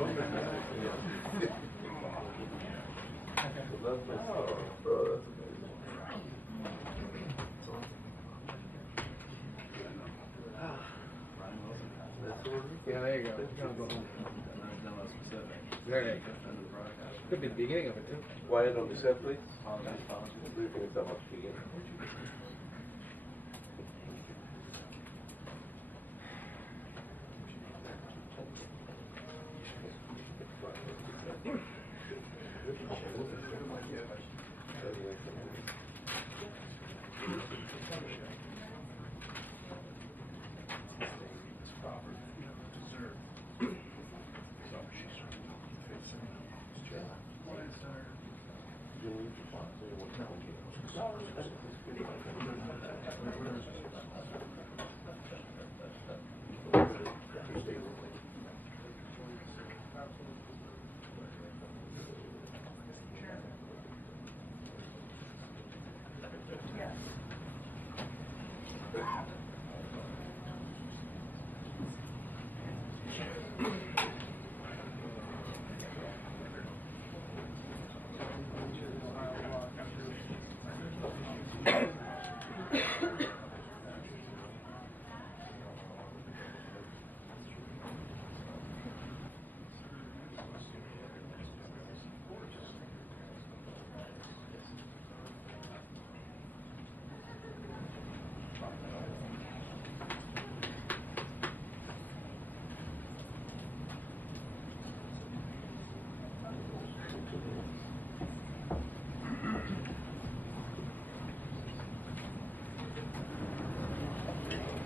Yeah, there you go. There you go. Could be the beginning of it too. Quiet on the set, please. Briefing is about to begin.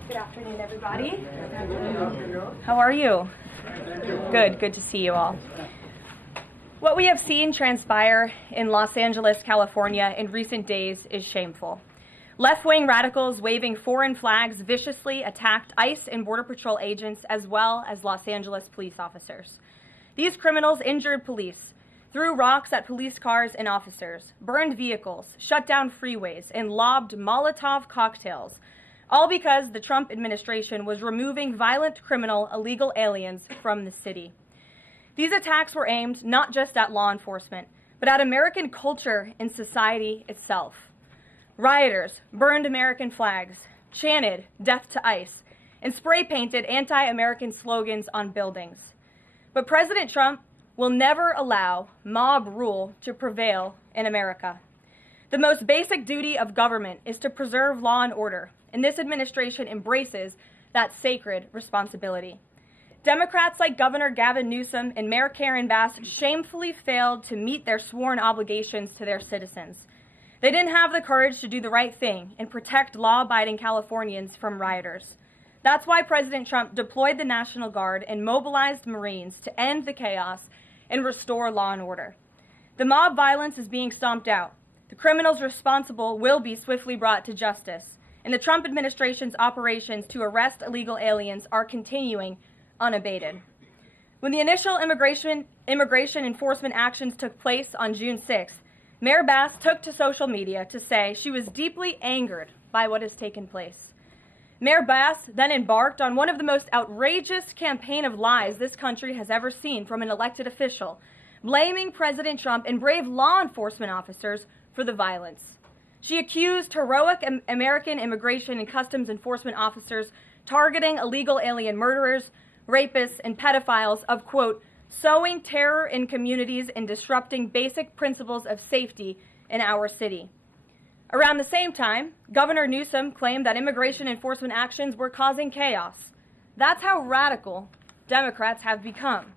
Good afternoon, everybody. How are you? Good to see you all. What we have seen transpire in Los Angeles, California in recent days is shameful. Left-wing radicals waving foreign flags viciously attacked ICE and Border Patrol agents as well as Los Angeles police officers. These criminals injured police, threw rocks at police cars and officers, burned vehicles, shut down freeways, and lobbed Molotov cocktails, all because the Trump administration was removing violent criminal illegal aliens from the city. These attacks were aimed not just at law enforcement, but at American culture and society itself. Rioters burned American flags, chanted "Death to ICE," and spray-painted anti-American slogans on buildings. But President Trump will never allow mob rule to prevail in America. The most basic duty of government is to preserve law and order, and this administration embraces that sacred responsibility. Democrats like Governor Gavin Newsom and Mayor Karen Bass shamefully failed to meet their sworn obligations to their citizens. They didn't have the courage to do the right thing and protect law-abiding Californians from rioters. That's why President Trump deployed the National Guard and mobilized Marines to end the chaos and restore law and order. The mob violence is being stomped out. The criminals responsible will be swiftly brought to justice, and the Trump administration's operations to arrest illegal aliens are continuing unabated. When the initial immigration enforcement actions took place on June 6th, Mayor Bass took to social media to say she was deeply angered by what has taken place. Mayor Bass then embarked on one of the most outrageous campaign of lies this country has ever seen from an elected official, blaming President Trump and brave law enforcement officers for the violence. She accused heroic American immigration and customs enforcement officers targeting illegal alien murderers, rapists, and pedophiles of, quote, sowing terror in communities and disrupting basic principles of safety in our city. Around the same time, Governor Newsom claimed that immigration enforcement actions were causing chaos. That's how radical Democrats have become.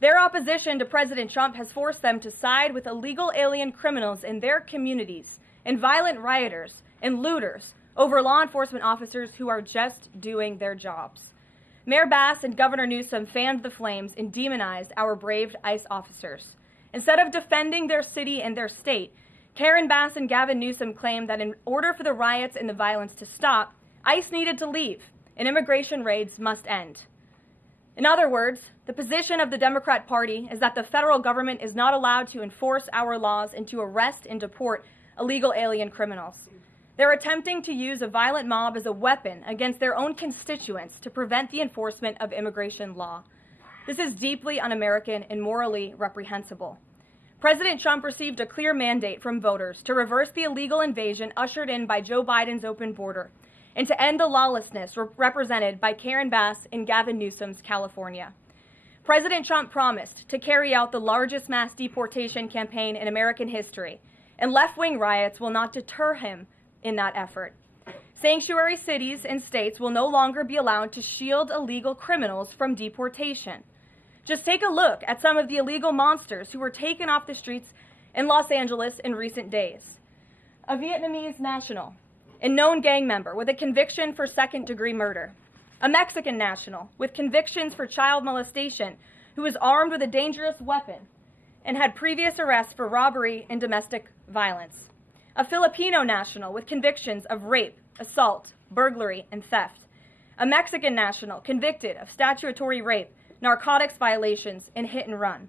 Their opposition to President Trump has forced them to side with illegal alien criminals in their communities and violent rioters and looters over law enforcement officers who are just doing their jobs. Mayor Bass and Governor Newsom fanned the flames and demonized our brave ICE officers. Instead of defending their city and their state, Karen Bass and Gavin Newsom claimed that in order for the riots and the violence to stop, ICE needed to leave and immigration raids must end. In other words, the position of the Democrat Party is that the federal government is not allowed to enforce our laws and to arrest and deport illegal alien criminals. They're attempting to use a violent mob as a weapon against their own constituents to prevent the enforcement of immigration law. This is deeply un-American and morally reprehensible. President Trump received a clear mandate from voters to reverse the illegal invasion ushered in by Joe Biden's open border and to end the lawlessness represented by Karen Bass and Gavin Newsom's California. President Trump promised to carry out the largest mass deportation campaign in American history, and left-wing riots will not deter him in that effort. Sanctuary cities and states will no longer be allowed to shield illegal criminals from deportation. Just take a look at some of the illegal monsters who were taken off the streets in Los Angeles in recent days. A Vietnamese national, a known gang member with a conviction for second-degree murder. A Mexican national with convictions for child molestation who was armed with a dangerous weapon and had previous arrests for robbery and domestic violence. A Filipino national with convictions of rape, assault, burglary, and theft. A Mexican national convicted of statutory rape, narcotics violations, and hit and run.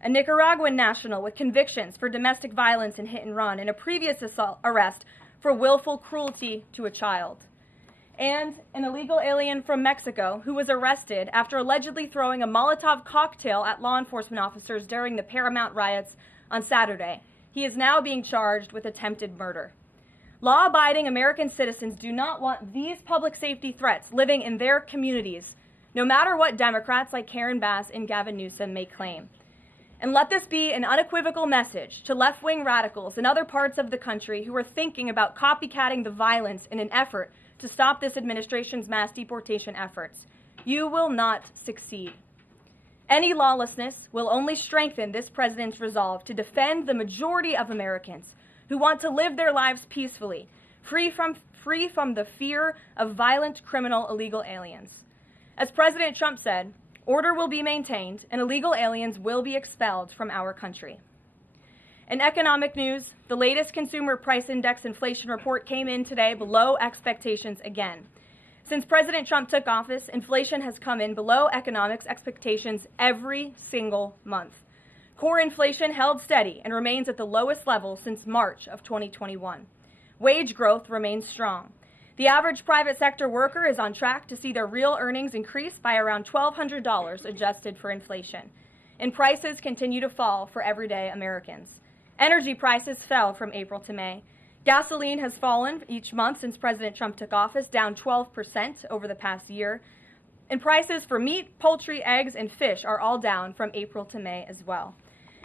A Nicaraguan national with convictions for domestic violence and hit and run, and a previous arrest for willful cruelty to a child. And an illegal alien from Mexico who was arrested after allegedly throwing a Molotov cocktail at law enforcement officers during the Paramount riots on Saturday. He is now being charged with attempted murder. Law-abiding American citizens do not want these public safety threats living in their communities, no matter what Democrats like Karen Bass and Gavin Newsom may claim. And let this be an unequivocal message to left-wing radicals in other parts of the country who are thinking about copycatting the violence in an effort to stop this administration's mass deportation efforts. You will not succeed. Any lawlessness will only strengthen this president's resolve to defend the majority of Americans who want to live their lives peacefully, free from the fear of violent criminal illegal aliens. As President Trump said, order will be maintained and illegal aliens will be expelled from our country. In economic news, the latest Consumer Price Index inflation report came in today below expectations again. Since President Trump took office, inflation has come in below economics expectations every single month. Core inflation held steady and remains at the lowest level since March of 2021. Wage growth remains strong. The average private sector worker is on track to see their real earnings increase by around $1,200 adjusted for inflation. And prices continue to fall for everyday Americans. Energy prices fell from April to May. Gasoline has fallen each month since President Trump took office, down 12% over the past year. And prices for meat, poultry, eggs, and fish are all down from April to May as well.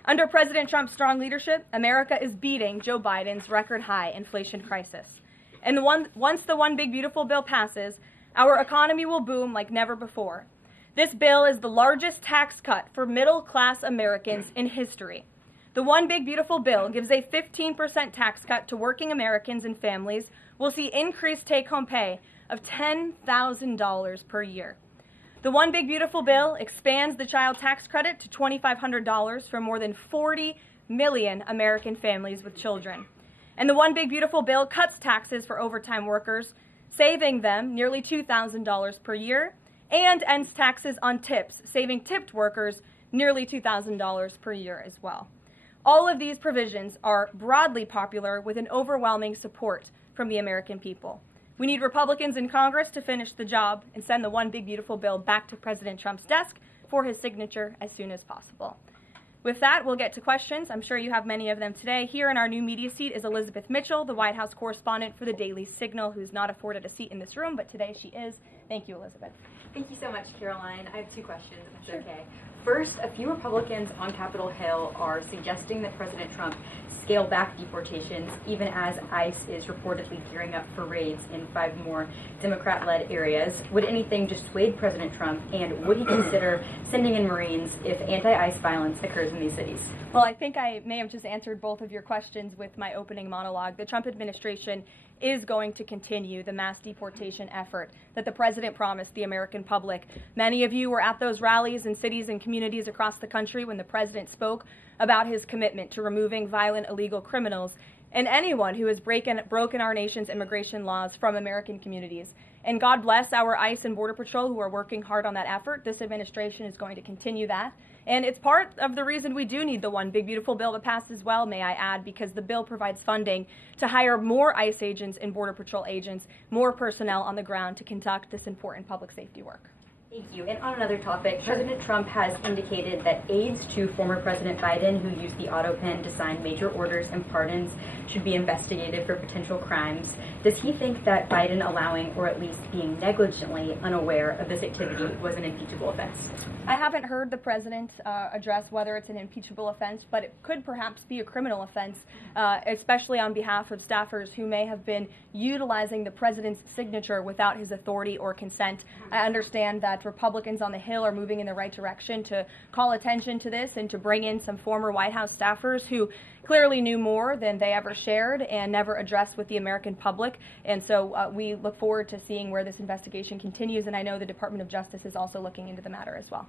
Under President Trump's strong leadership, America is beating Joe Biden's record-high inflation crisis. And once the One Big Beautiful Bill passes, our economy will boom like never before. This bill is the largest tax cut for middle-class Americans in history. The One Big Beautiful Bill gives a 15% tax cut to working Americans and families. We'll see increased take-home pay of $10,000 per year. The One Big Beautiful Bill expands the child tax credit to $2,500 for more than 40 million American families with children. And the One Big Beautiful Bill cuts taxes for overtime workers, saving them nearly $2,000 per year, and ends taxes on tips, saving tipped workers nearly $2,000 per year as well. All of these provisions are broadly popular with an overwhelming support from the American people. We need Republicans in Congress to finish the job and send the One Big Beautiful Bill back to President Trump's desk for his signature as soon as possible. With that, we'll get to questions. I'm sure you have many of them today. Here in our new media seat is Elizabeth Mitchell, the White House correspondent for the Daily Signal, who's not afforded a seat in this room, but today she is. Thank you, Elizabeth. Thank you so much, Caroline. I have two questions, if that's okay. First, a few Republicans on Capitol Hill are suggesting that President Trump scale back deportations, even as ICE is reportedly gearing up for raids in 5 more Democrat-led areas. Would anything dissuade President Trump, and would he consider sending in Marines if anti-ICE violence occurs in these cities? Well, I think I may have just answered both of your questions with my opening monologue. The Trump administration is going to continue the mass deportation effort that the president promised the American public. Many of you were at those rallies in cities and communities across the country when the president spoke about his commitment to removing violent illegal criminals and anyone who has broken our nation's immigration laws from American communities. And God bless our ICE and Border Patrol who are working hard on that effort. This administration is going to continue that. And it's part of the reason we do need the One Big Beautiful Bill to pass as well, may I add, because the bill provides funding to hire more ICE agents and Border Patrol agents, more personnel on the ground to conduct this important public safety work. Thank you. And on another topic, President Trump has indicated that aides to former President Biden who used the auto pen to sign major orders and pardons should be investigated for potential crimes. Does he think that Biden allowing, or at least being negligently unaware of this activity, was an impeachable offense? I haven't heard the president address whether it's an impeachable offense, but it could perhaps be a criminal offense, especially on behalf of staffers who may have been utilizing the president's signature without his authority or consent. I understand that Republicans on the Hill are moving in the right direction to call attention to this and to bring in some former White House staffers who clearly knew more than they ever shared and never addressed with the American public. And so we look forward to seeing where this investigation continues, and I know the Department of Justice is also looking into the matter as well.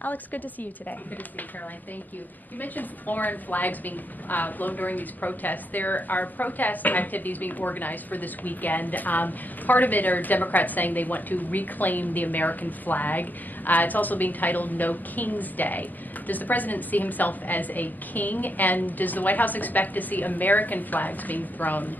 Alex, good to see you today. Good to see you, Caroline. Thank you. You mentioned foreign flags being blown during these protests. There are protest activities being organized for this weekend. Part of it are Democrats saying they want to reclaim the American flag. It's also being titled No King's Day. Does the president see himself as a king, and does the White House expect to see American flags being flown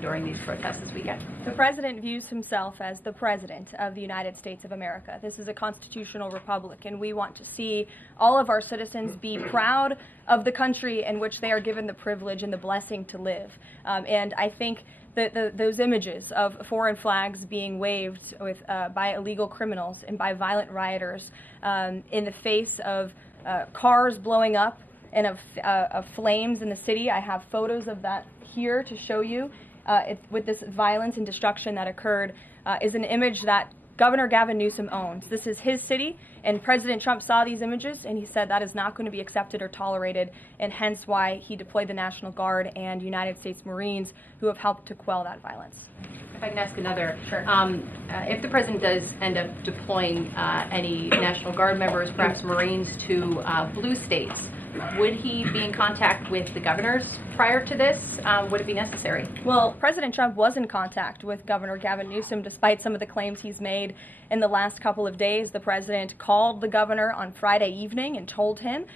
during these protests this weekend? The president views himself as the president of the United States of America. This is a constitutional republic, and we want to see all of our citizens be proud of the country in which they are given the privilege and the blessing to live. And I think that those images of foreign flags being waved with, by illegal criminals and by violent rioters in the face of cars blowing up and of flames in the city. I have photos of that here to show you. With this violence and destruction that occurred is an image that Governor Gavin Newsom owns. This is his city, and President Trump saw these images, and he said that is not going to be accepted or tolerated, and hence why he deployed the National Guard and United States Marines who have helped to quell that violence. if I can ask another. Sure. If the president does end up deploying any National Guard members, perhaps Marines, to blue states, would he be in contact with the governors prior to this? Would it be necessary? Well, President Trump was in contact with Governor Gavin Newsom despite some of the claims he's made in the last couple of days. The president called the governor on Friday evening and told him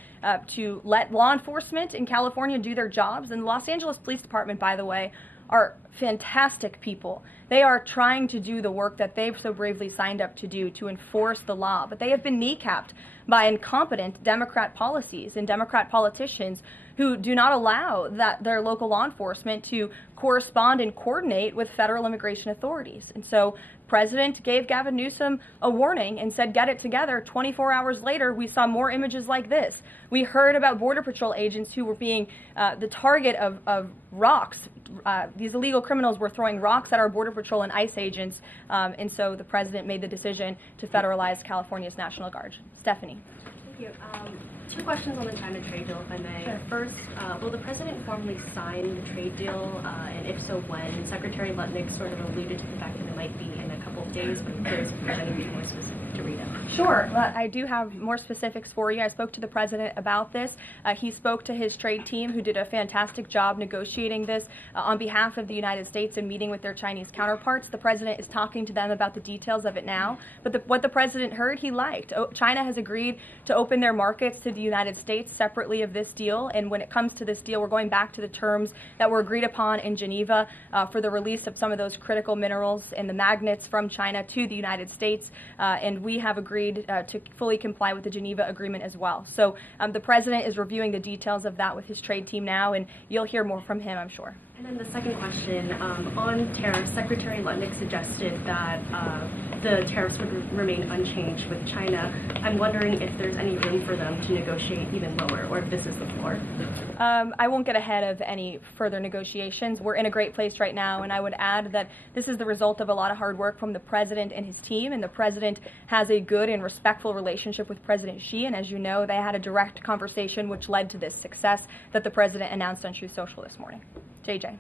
to let law enforcement in California do their jobs. And the Los Angeles Police Department, by the way, are fantastic people. They are trying to do the work that they've so bravely signed up to do, to enforce the law. But they have been kneecapped by incompetent Democrat policies and Democrat politicians who do not allow their local law enforcement to correspond and coordinate with federal immigration authorities. And so the president gave Gavin Newsom a warning and said, get it together. 24 hours later, we saw more images like this. We heard about Border Patrol agents who were being the target of rocks. These illegal criminals were throwing rocks at our Border Patrol and ICE agents, and so the president made the decision to federalize California's National Guard. Stephanie. Thank you. Two questions on the China trade deal, if I may. Sure. First, will the president formally sign the trade deal, and if so, when? Secretary Lutnick sort of alluded to the fact that it might be in a couple of days, but I'm curious if there's anything more specific to read out. Sure. Well, I do have more specifics for you. I spoke to the president about this. He spoke to his trade team, who did a fantastic job negotiating this on behalf of the United States and meeting with their Chinese counterparts. The president is talking to them about the details of it now. But what the president heard, he liked. China has agreed to open their markets to the United States separately of this deal. And when it comes to this deal, we're going back to the terms that were agreed upon in Geneva for the release of some of those critical minerals and the magnets from China to the United States. And we have agreed to fully comply with the Geneva Agreement as well. So the president is reviewing the details of that with his trade team now, and you'll hear more from him, I'm sure. And then the second question, on tariffs, Secretary Lutnick suggested that the tariffs would remain unchanged with China. I'm wondering if there's any room for them to negotiate even lower, or if this is the floor. I won't get ahead of any further negotiations. We're in a great place right now, and I would add that this is the result of a lot of hard work from the president and his team, and the president has a good and respectful relationship with President Xi, and as you know, they had a direct conversation which led to this success that the president announced on Truth Social this morning. JJ.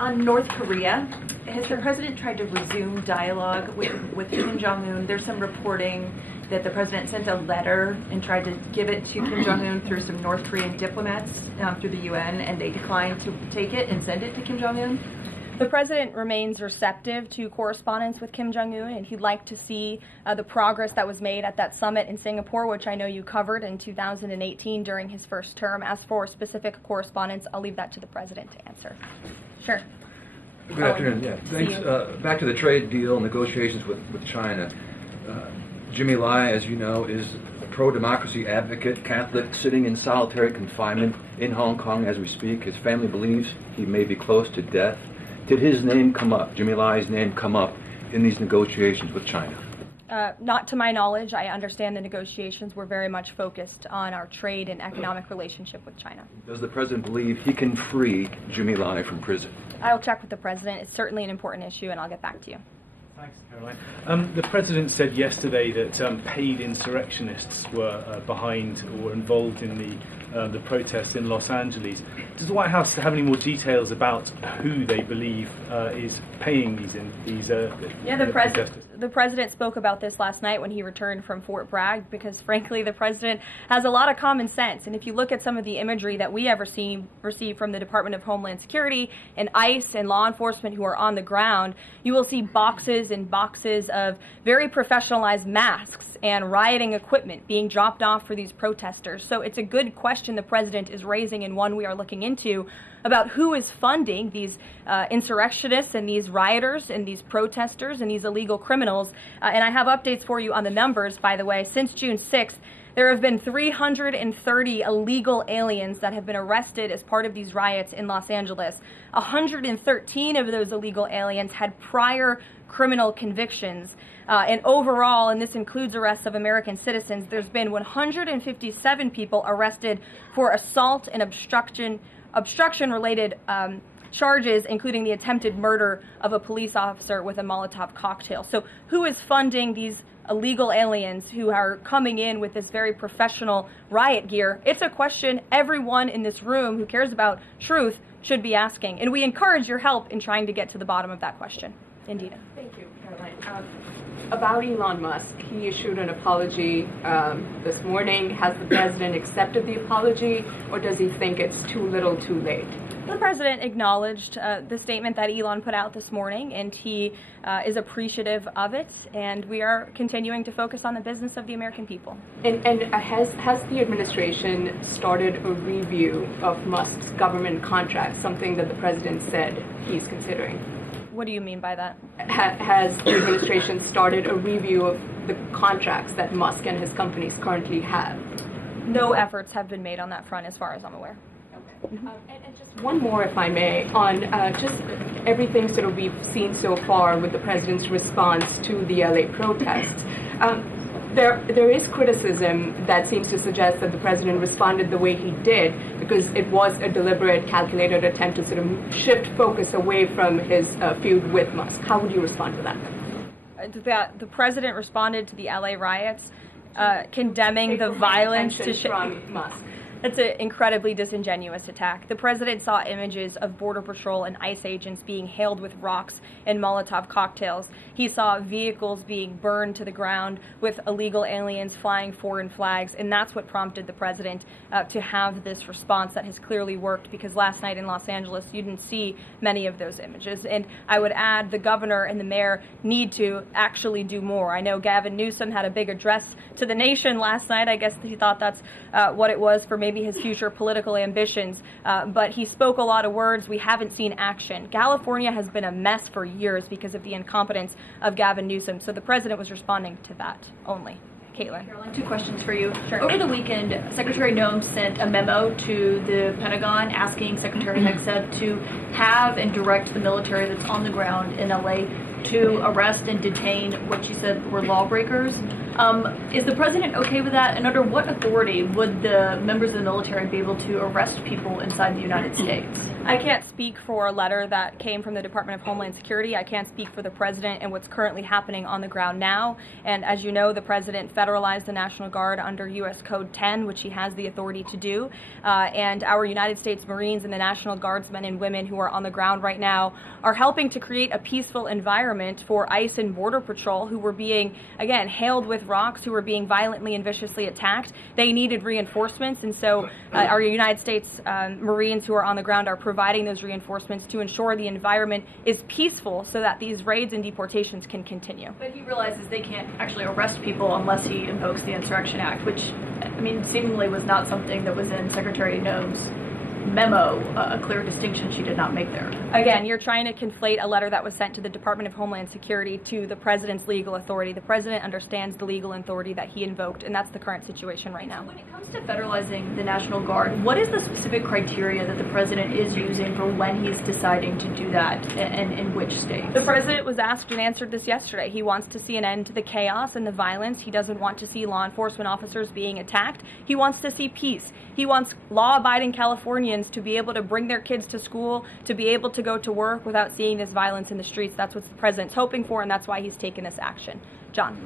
On North Korea, has the president tried to resume dialogue with Kim Jong-un? There's some reporting that the president sent a letter and tried to give it to Kim Jong-un through some North Korean diplomats through the UN, and they declined to take it and send it to Kim Jong-un. The president remains receptive to correspondence with Kim Jong-un, and he'd like to see the progress that was made at that summit in Singapore, which I know you covered in 2018 during his first term. As for specific correspondence, I'll leave that to the president to answer. Sure. Good afternoon. Yeah, thanks. Back to the trade deal negotiations with China. Jimmy Lai, as you know, is a pro-democracy advocate, Catholic, sitting in solitary confinement in Hong Kong as we speak. His family believes he may be close to death. Did his name come up, Jimmy Lai's name come up in these negotiations with China? Not to my knowledge. I understand the negotiations were very much focused on our trade and economic relationship with China. Does the president believe he can free Jimmy Lai from prison? I'll check with the president. It's certainly an important issue, and I'll get back to you. Thanks, Caroline. The president said yesterday that paid insurrectionists were behind or were involved in the protests in Los Angeles. Does the White House have any more details about who they believe is paying these protesters? The president spoke about this last night when he returned from Fort Bragg, because frankly the president has a lot of common sense, and if you look at some of the imagery that we have received from the Department of Homeland Security and ICE and law enforcement who are on the ground, you will see boxes and boxes of very professionalized masks and rioting equipment being dropped off for these protesters. So it's a good question the president is raising, and one we are looking into, about who is funding these insurrectionists and these rioters and these protesters and these illegal criminals. And I have updates for you on the numbers, by the way. Since June 6th, there have been 330 illegal aliens that have been arrested as part of these riots in Los Angeles. 113 of those illegal aliens had prior criminal convictions. And overall, and this includes arrests of American citizens, there's been 157 people arrested for assault and obstruction-related charges, including the attempted murder of a police officer with a Molotov cocktail. So who is funding these illegal aliens who are coming in with this very professional riot gear, it's a question everyone in this room who cares about truth should be asking. And we encourage your help in trying to get to the bottom of that question. Indina. Thank you, Caroline. About Elon Musk, he issued an apology this morning. Has the president accepted the apology, or does he think it's too little too late? The president acknowledged the statement that Elon put out this morning, and he is appreciative of it, and we are continuing to focus on the business of the American people. And has the administration started a review of Musk's government contracts, something that the president said he's considering? What do you mean by that? Has the administration started a review of the contracts that Musk and his companies currently have? No efforts have been made on that front as far as I'm aware. And just one more, if I may, on just everything sort of we've seen so far with the president's response to the LA protests. There is criticism that seems to suggest that the president responded the way he did because it was a deliberate, calculated attempt to sort of shift focus away from his feud with Musk. How would you respond to that? That the president responded to the LA riots, condemning the violence from Musk. That's an incredibly disingenuous attack. The president saw images of Border Patrol and ICE agents being hailed with rocks and Molotov cocktails. He saw vehicles being burned to the ground with illegal aliens flying foreign flags, and that's what prompted the president to have this response that has clearly worked, because last night in Los Angeles you didn't see many of those images. And I would add the governor and the mayor need to actually do more. I know Gavin Newsom had a big address to the nation last night. I guess he thought that's what it was for maybe his future political ambitions, but he spoke a lot of words. We haven't seen action. California has been a mess for years because of the incompetence of Gavin Newsom, so the president was responding to that only. Caitlin. Caroline, 2 questions for you. Sure. Over the weekend, Secretary Noem sent a memo to the Pentagon asking Secretary Hegseth to have and direct the military that's on the ground in LA to arrest and detain what she said were lawbreakers. Is the president okay with that? And under what authority would the members of the military be able to arrest people inside the United States? I can't speak for a letter that came from the Department of Homeland Security. I can't speak for the president and what's currently happening on the ground now. And as you know, the president federalized the National Guard under U.S. Code 10, which he has the authority to do. And our United States Marines and the National Guardsmen and women who are on the ground right now are helping to create a peaceful environment for ICE and Border Patrol, who were being, again, hailed with rocks, who were being violently and viciously attacked. They needed reinforcements, and so our United States Marines who are on the ground are providing those reinforcements to ensure the environment is peaceful so that these raids and deportations can continue. But he realizes they can't actually arrest people unless he invokes the Insurrection Act, which, I mean, seemingly was not something that was in Secretary Noem's memo, a clear distinction she did not make there. Again, you're trying to conflate a letter that was sent to the Department of Homeland Security to the president's legal authority. The president understands the legal authority that he invoked, and that's the current situation right now. When it comes to federalizing the National Guard, what is the specific criteria that the president is using for when he's deciding to do that, and in which states? The president was asked and answered this yesterday. He wants to see an end to the chaos and the violence. He doesn't want to see law enforcement officers being attacked. He wants to see peace. He wants law-abiding Californians to be able to bring their kids to school, to be able to go to work without seeing this violence in the streets. That's what the president's hoping for, and that's why he's taken this action. John.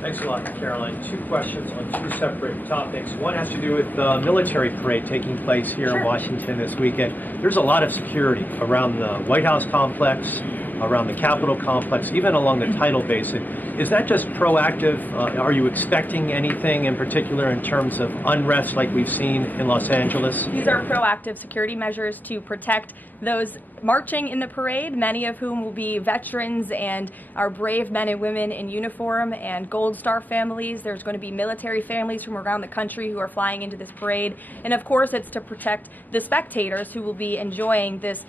Thanks a lot, Caroline. 2 questions on 2 separate topics. One has to do with the military parade taking place here in Washington this weekend. There's a lot of security around the White House complex, around the Capitol complex, even along the tidal basin. Is that just proactive? Are you expecting anything in particular in terms of unrest like we've seen in Los Angeles? These are proactive security measures to protect those marching in the parade, many of whom will be veterans and our brave men and women in uniform and Gold Star families. There's going to be military families from around the country who are flying into this parade. And of course, it's to protect the spectators who will be enjoying this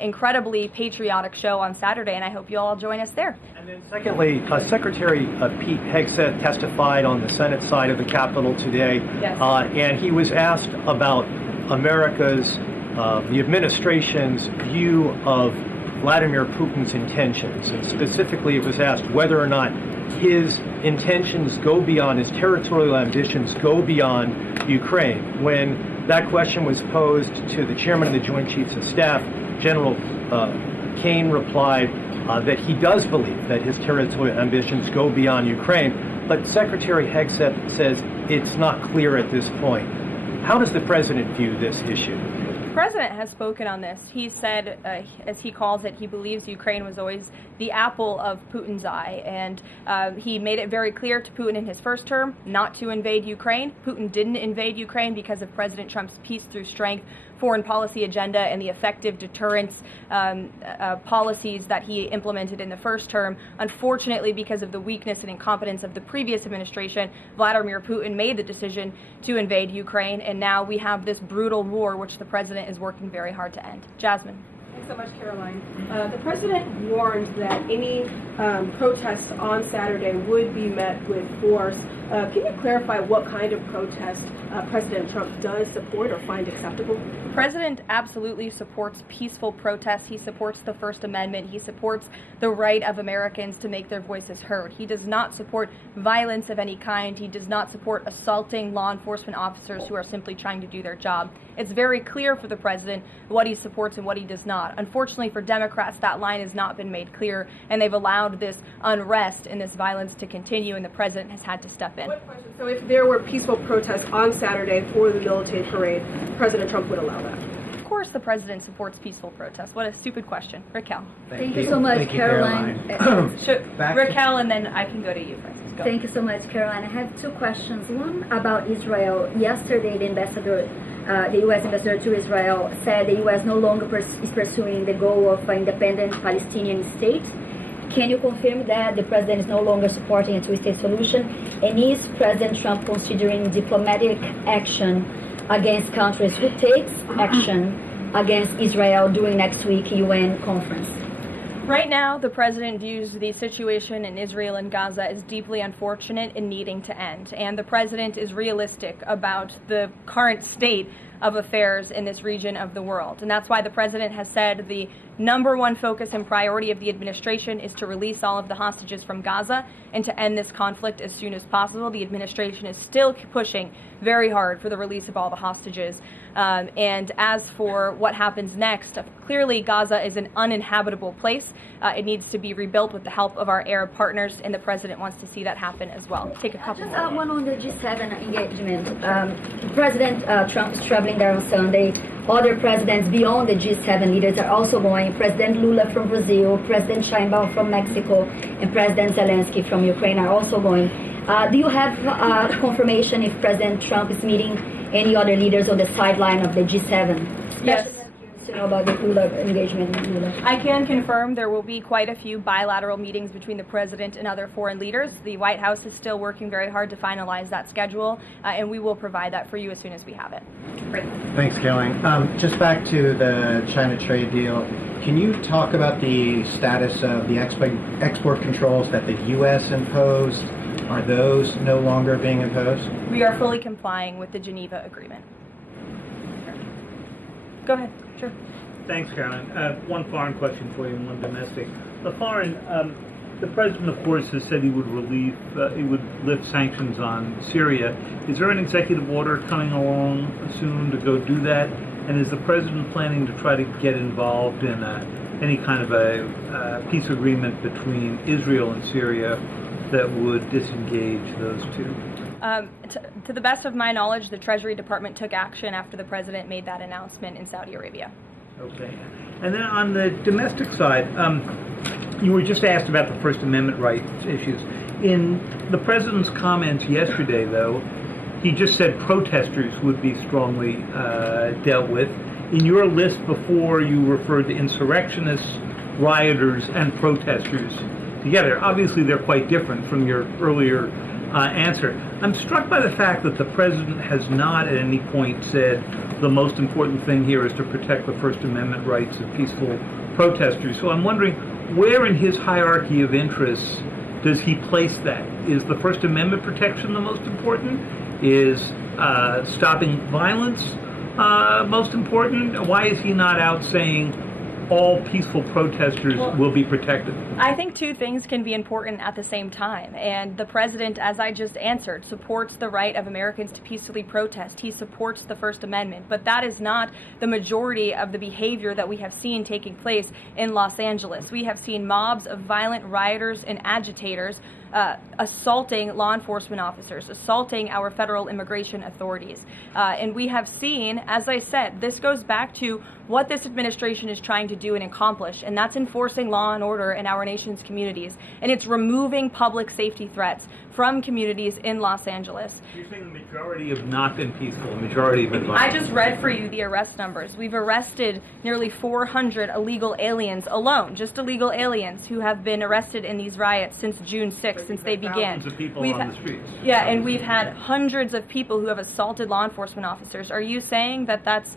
incredibly patriotic show on Saturday, and I hope you all join us there. And then secondly, Secretary Pete Hegseth testified on the Senate side of the Capitol today, and he was asked about America's the administration's view of Vladimir Putin's intentions, and specifically it was asked whether or not his intentions go beyond, his territorial ambitions go beyond Ukraine. When that question was posed to the chairman of the Joint Chiefs of Staff, General Kane replied that he does believe that his territorial ambitions go beyond Ukraine, but Secretary Hegseth says it's not clear at this point. How does the president view this issue? The president has spoken on this. He said, as he calls it, he believes Ukraine was always the apple of Putin's eye. And he made it very clear to Putin in his first term not to invade Ukraine. Putin didn't invade Ukraine because of President Trump's peace through strength foreign policy agenda and the effective deterrence policies that he implemented in the first term. Unfortunately, because of the weakness and incompetence of the previous administration, Vladimir Putin made the decision to invade Ukraine, and now we have this brutal war which the president is working very hard to end. Jasmine. Thanks so much, Caroline. The president warned that any protests on Saturday would be met with force. Can you clarify what kind of protest President Trump does support or find acceptable? The president absolutely supports peaceful protests. He supports the First Amendment. He supports the right of Americans to make their voices heard. He does not support violence of any kind. He does not support assaulting law enforcement officers who are simply trying to do their job. It's very clear for the president what he supports and what he does not. Unfortunately for Democrats, that line has not been made clear, and they've allowed this unrest and this violence to continue, and the president has had to step in. So if there were peaceful protests on Saturday for the military parade, President Trump would allow that? Of course the president supports peaceful protests. What a stupid question. Raquel. Thank you so much, Caroline. Raquel, and then I can go to you, Francis. Go. Thank you so much, Caroline. I have two questions. One about Israel. Yesterday, the U.S. ambassador to Israel said the U.S. no longer is pursuing the goal of an independent Palestinian state. Can you confirm that the president is no longer supporting a two-state solution? And is President Trump considering diplomatic action against countries who takes action against Israel during next week's UN conference? Right now, the president views the situation in Israel and Gaza as deeply unfortunate and needing to end. And the president is realistic about the current state of affairs in this region of the world. And that's why the president has said the number one focus and priority of the administration is to release all of the hostages from Gaza and to end this conflict as soon as possible. The administration is still pushing very hard for the release of all the hostages. And as for what happens next, clearly Gaza is an uninhabitable place. It needs to be rebuilt with the help of our Arab partners, and the president wants to see that happen as well. Take a couple more. Just one on the G7 engagement. President Trump is traveling there on Sunday. Other presidents beyond the G7 leaders are also going. President Lula from Brazil, President Sheinbaum from Mexico, and President Zelensky from Ukraine are also going. Do you have confirmation if President Trump is meeting any other leaders on the sideline of the G7? Yes. To know about the Lula engagement. I can confirm there will be quite a few bilateral meetings between the president and other foreign leaders. The White House is still working very hard to finalize that schedule, and we will provide that for you as soon as we have it. Great. Thanks, Caroline. Just back to the China trade deal, can you talk about the status of the export controls that the U.S. imposed? Are those no longer being imposed? We are fully complying with the Geneva Agreement. Go ahead. Sure. Thanks, Caroline. One foreign question for you and one domestic. The foreign, the president, of course, has said he would lift sanctions on Syria. Is there an executive order coming along soon to go do that? And is the president planning to try to get involved in any kind of a peace agreement between Israel and Syria that would disengage those two? To the best of my knowledge, the Treasury Department took action after the president made that announcement in Saudi Arabia. Okay. And then on the domestic side, you were just asked about the First Amendment rights issues. In the president's comments yesterday, though, he just said protesters would be strongly dealt with. In your list before, you referred to insurrectionists, rioters, and protesters together. Obviously, they're quite different from your earlier answer. I'm struck by the fact that the president has not at any point said the most important thing here is to protect the First Amendment rights of peaceful protesters. So I'm wondering, where in his hierarchy of interests does he place that? Is the First Amendment protection the most important? Is stopping violence most important? Why is he not out saying all peaceful protesters will be protected? I think two things can be important at the same time. And the president, as I just answered, supports the right of Americans to peacefully protest. He supports the First Amendment. But that is not the majority of the behavior that we have seen taking place in Los Angeles. We have seen mobs of violent rioters and agitators assaulting law enforcement officers, assaulting our federal immigration authorities. And we have seen, as I said, this goes back to what this administration is trying to do and accomplish, and that's enforcing law and order in our nation's communities. And it's removing public safety threats from communities in Los Angeles. You're saying the majority have not been peaceful, the majority have been violent. I just read for you the arrest numbers. We've arrested nearly 400 illegal aliens alone, just illegal aliens who have been arrested in these riots since June 6th, since they began. Thousands of people We've on the streets. Yeah, and we've had hundreds of people who have assaulted law enforcement officers. Are you saying that that's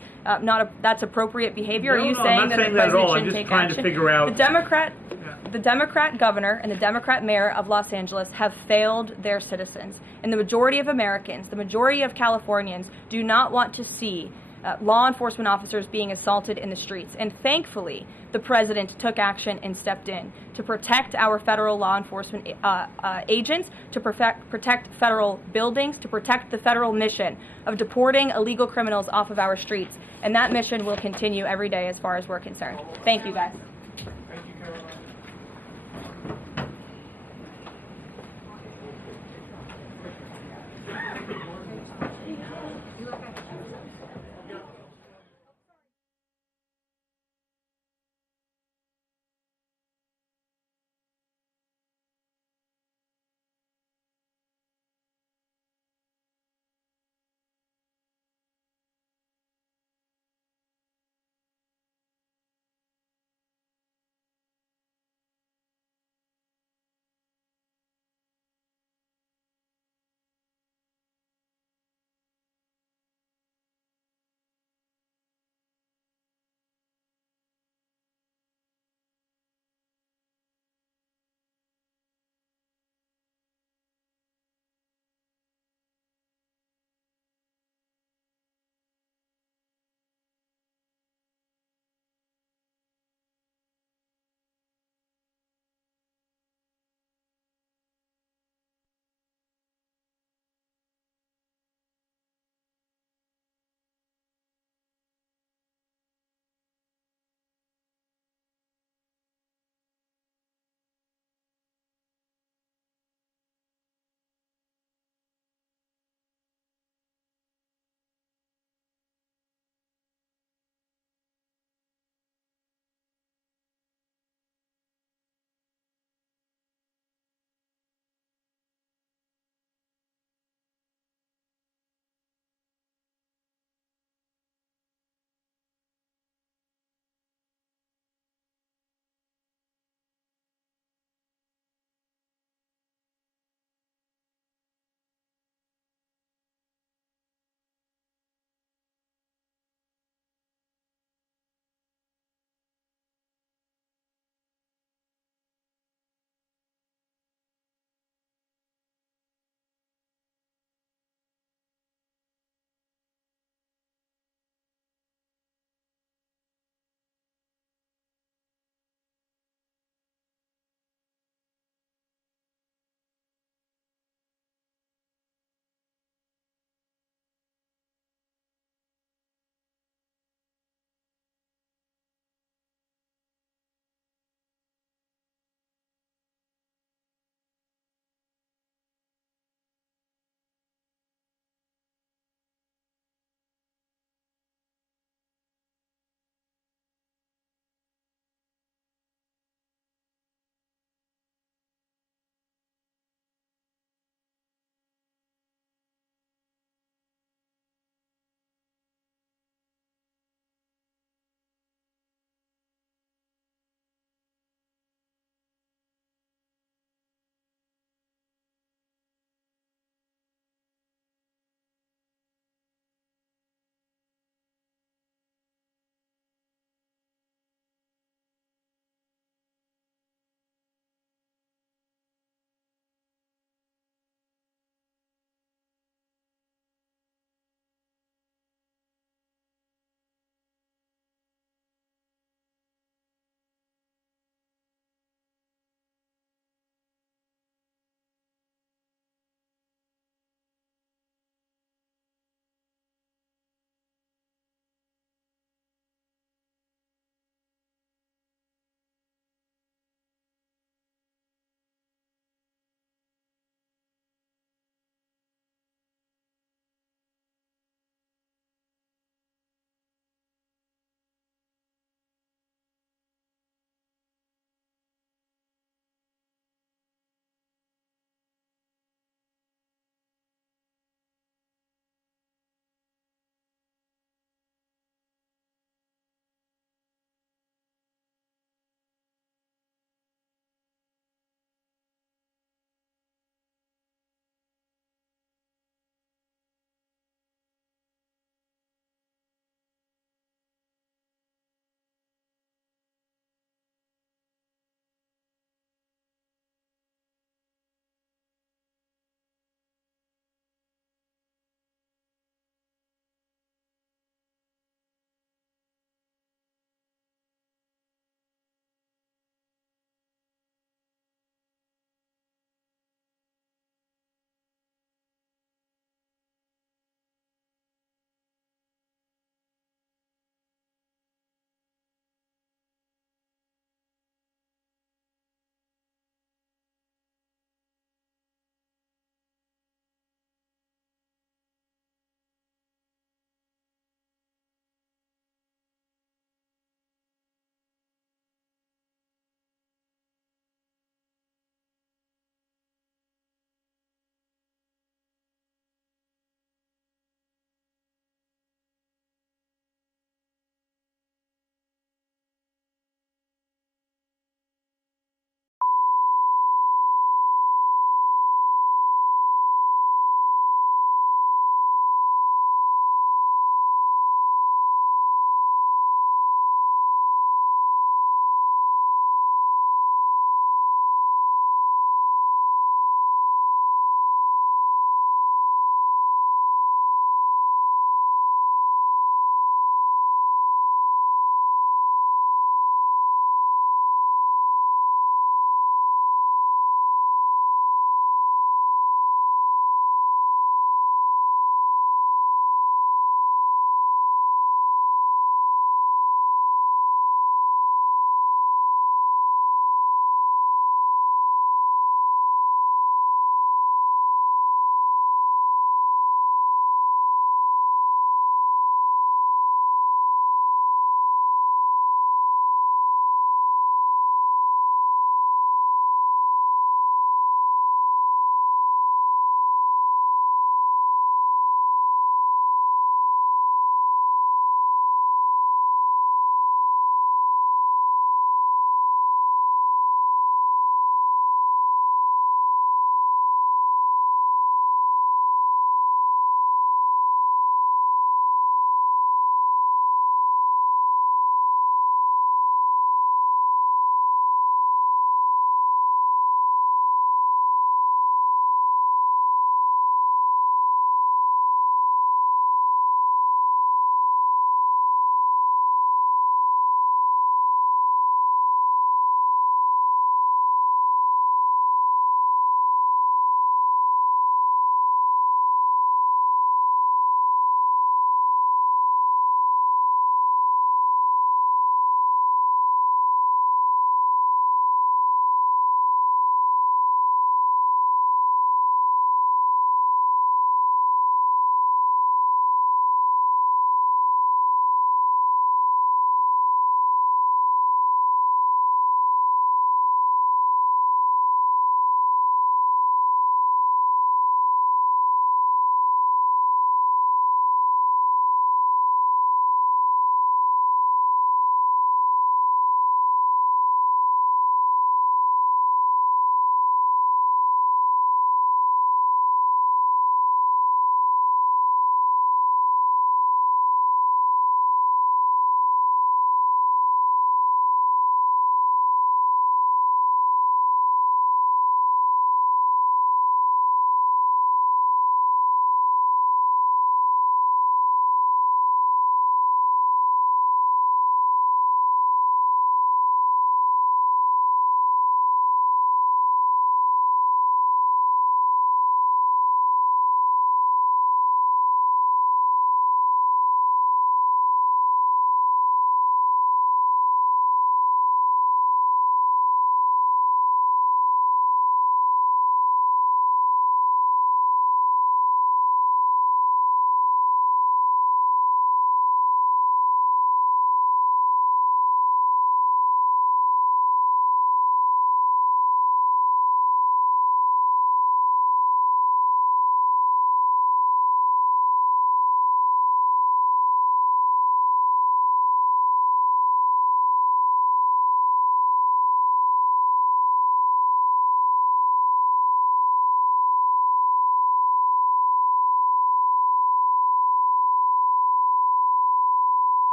that's appropriate behavior? No, Are you no, saying I'm not that saying the that at all. president I'm should just take trying action? to figure out. The Democrat governor and the Democrat mayor of Los Angeles have failed their citizens. And the majority of Americans, the majority of Californians, do not want to see law enforcement officers being assaulted in the streets. And thankfully, the president took action and stepped in to protect our federal law enforcement agents, to protect federal buildings, to protect the federal mission of deporting illegal criminals off of our streets. And that mission will continue every day as far as we're concerned. Thank you, guys.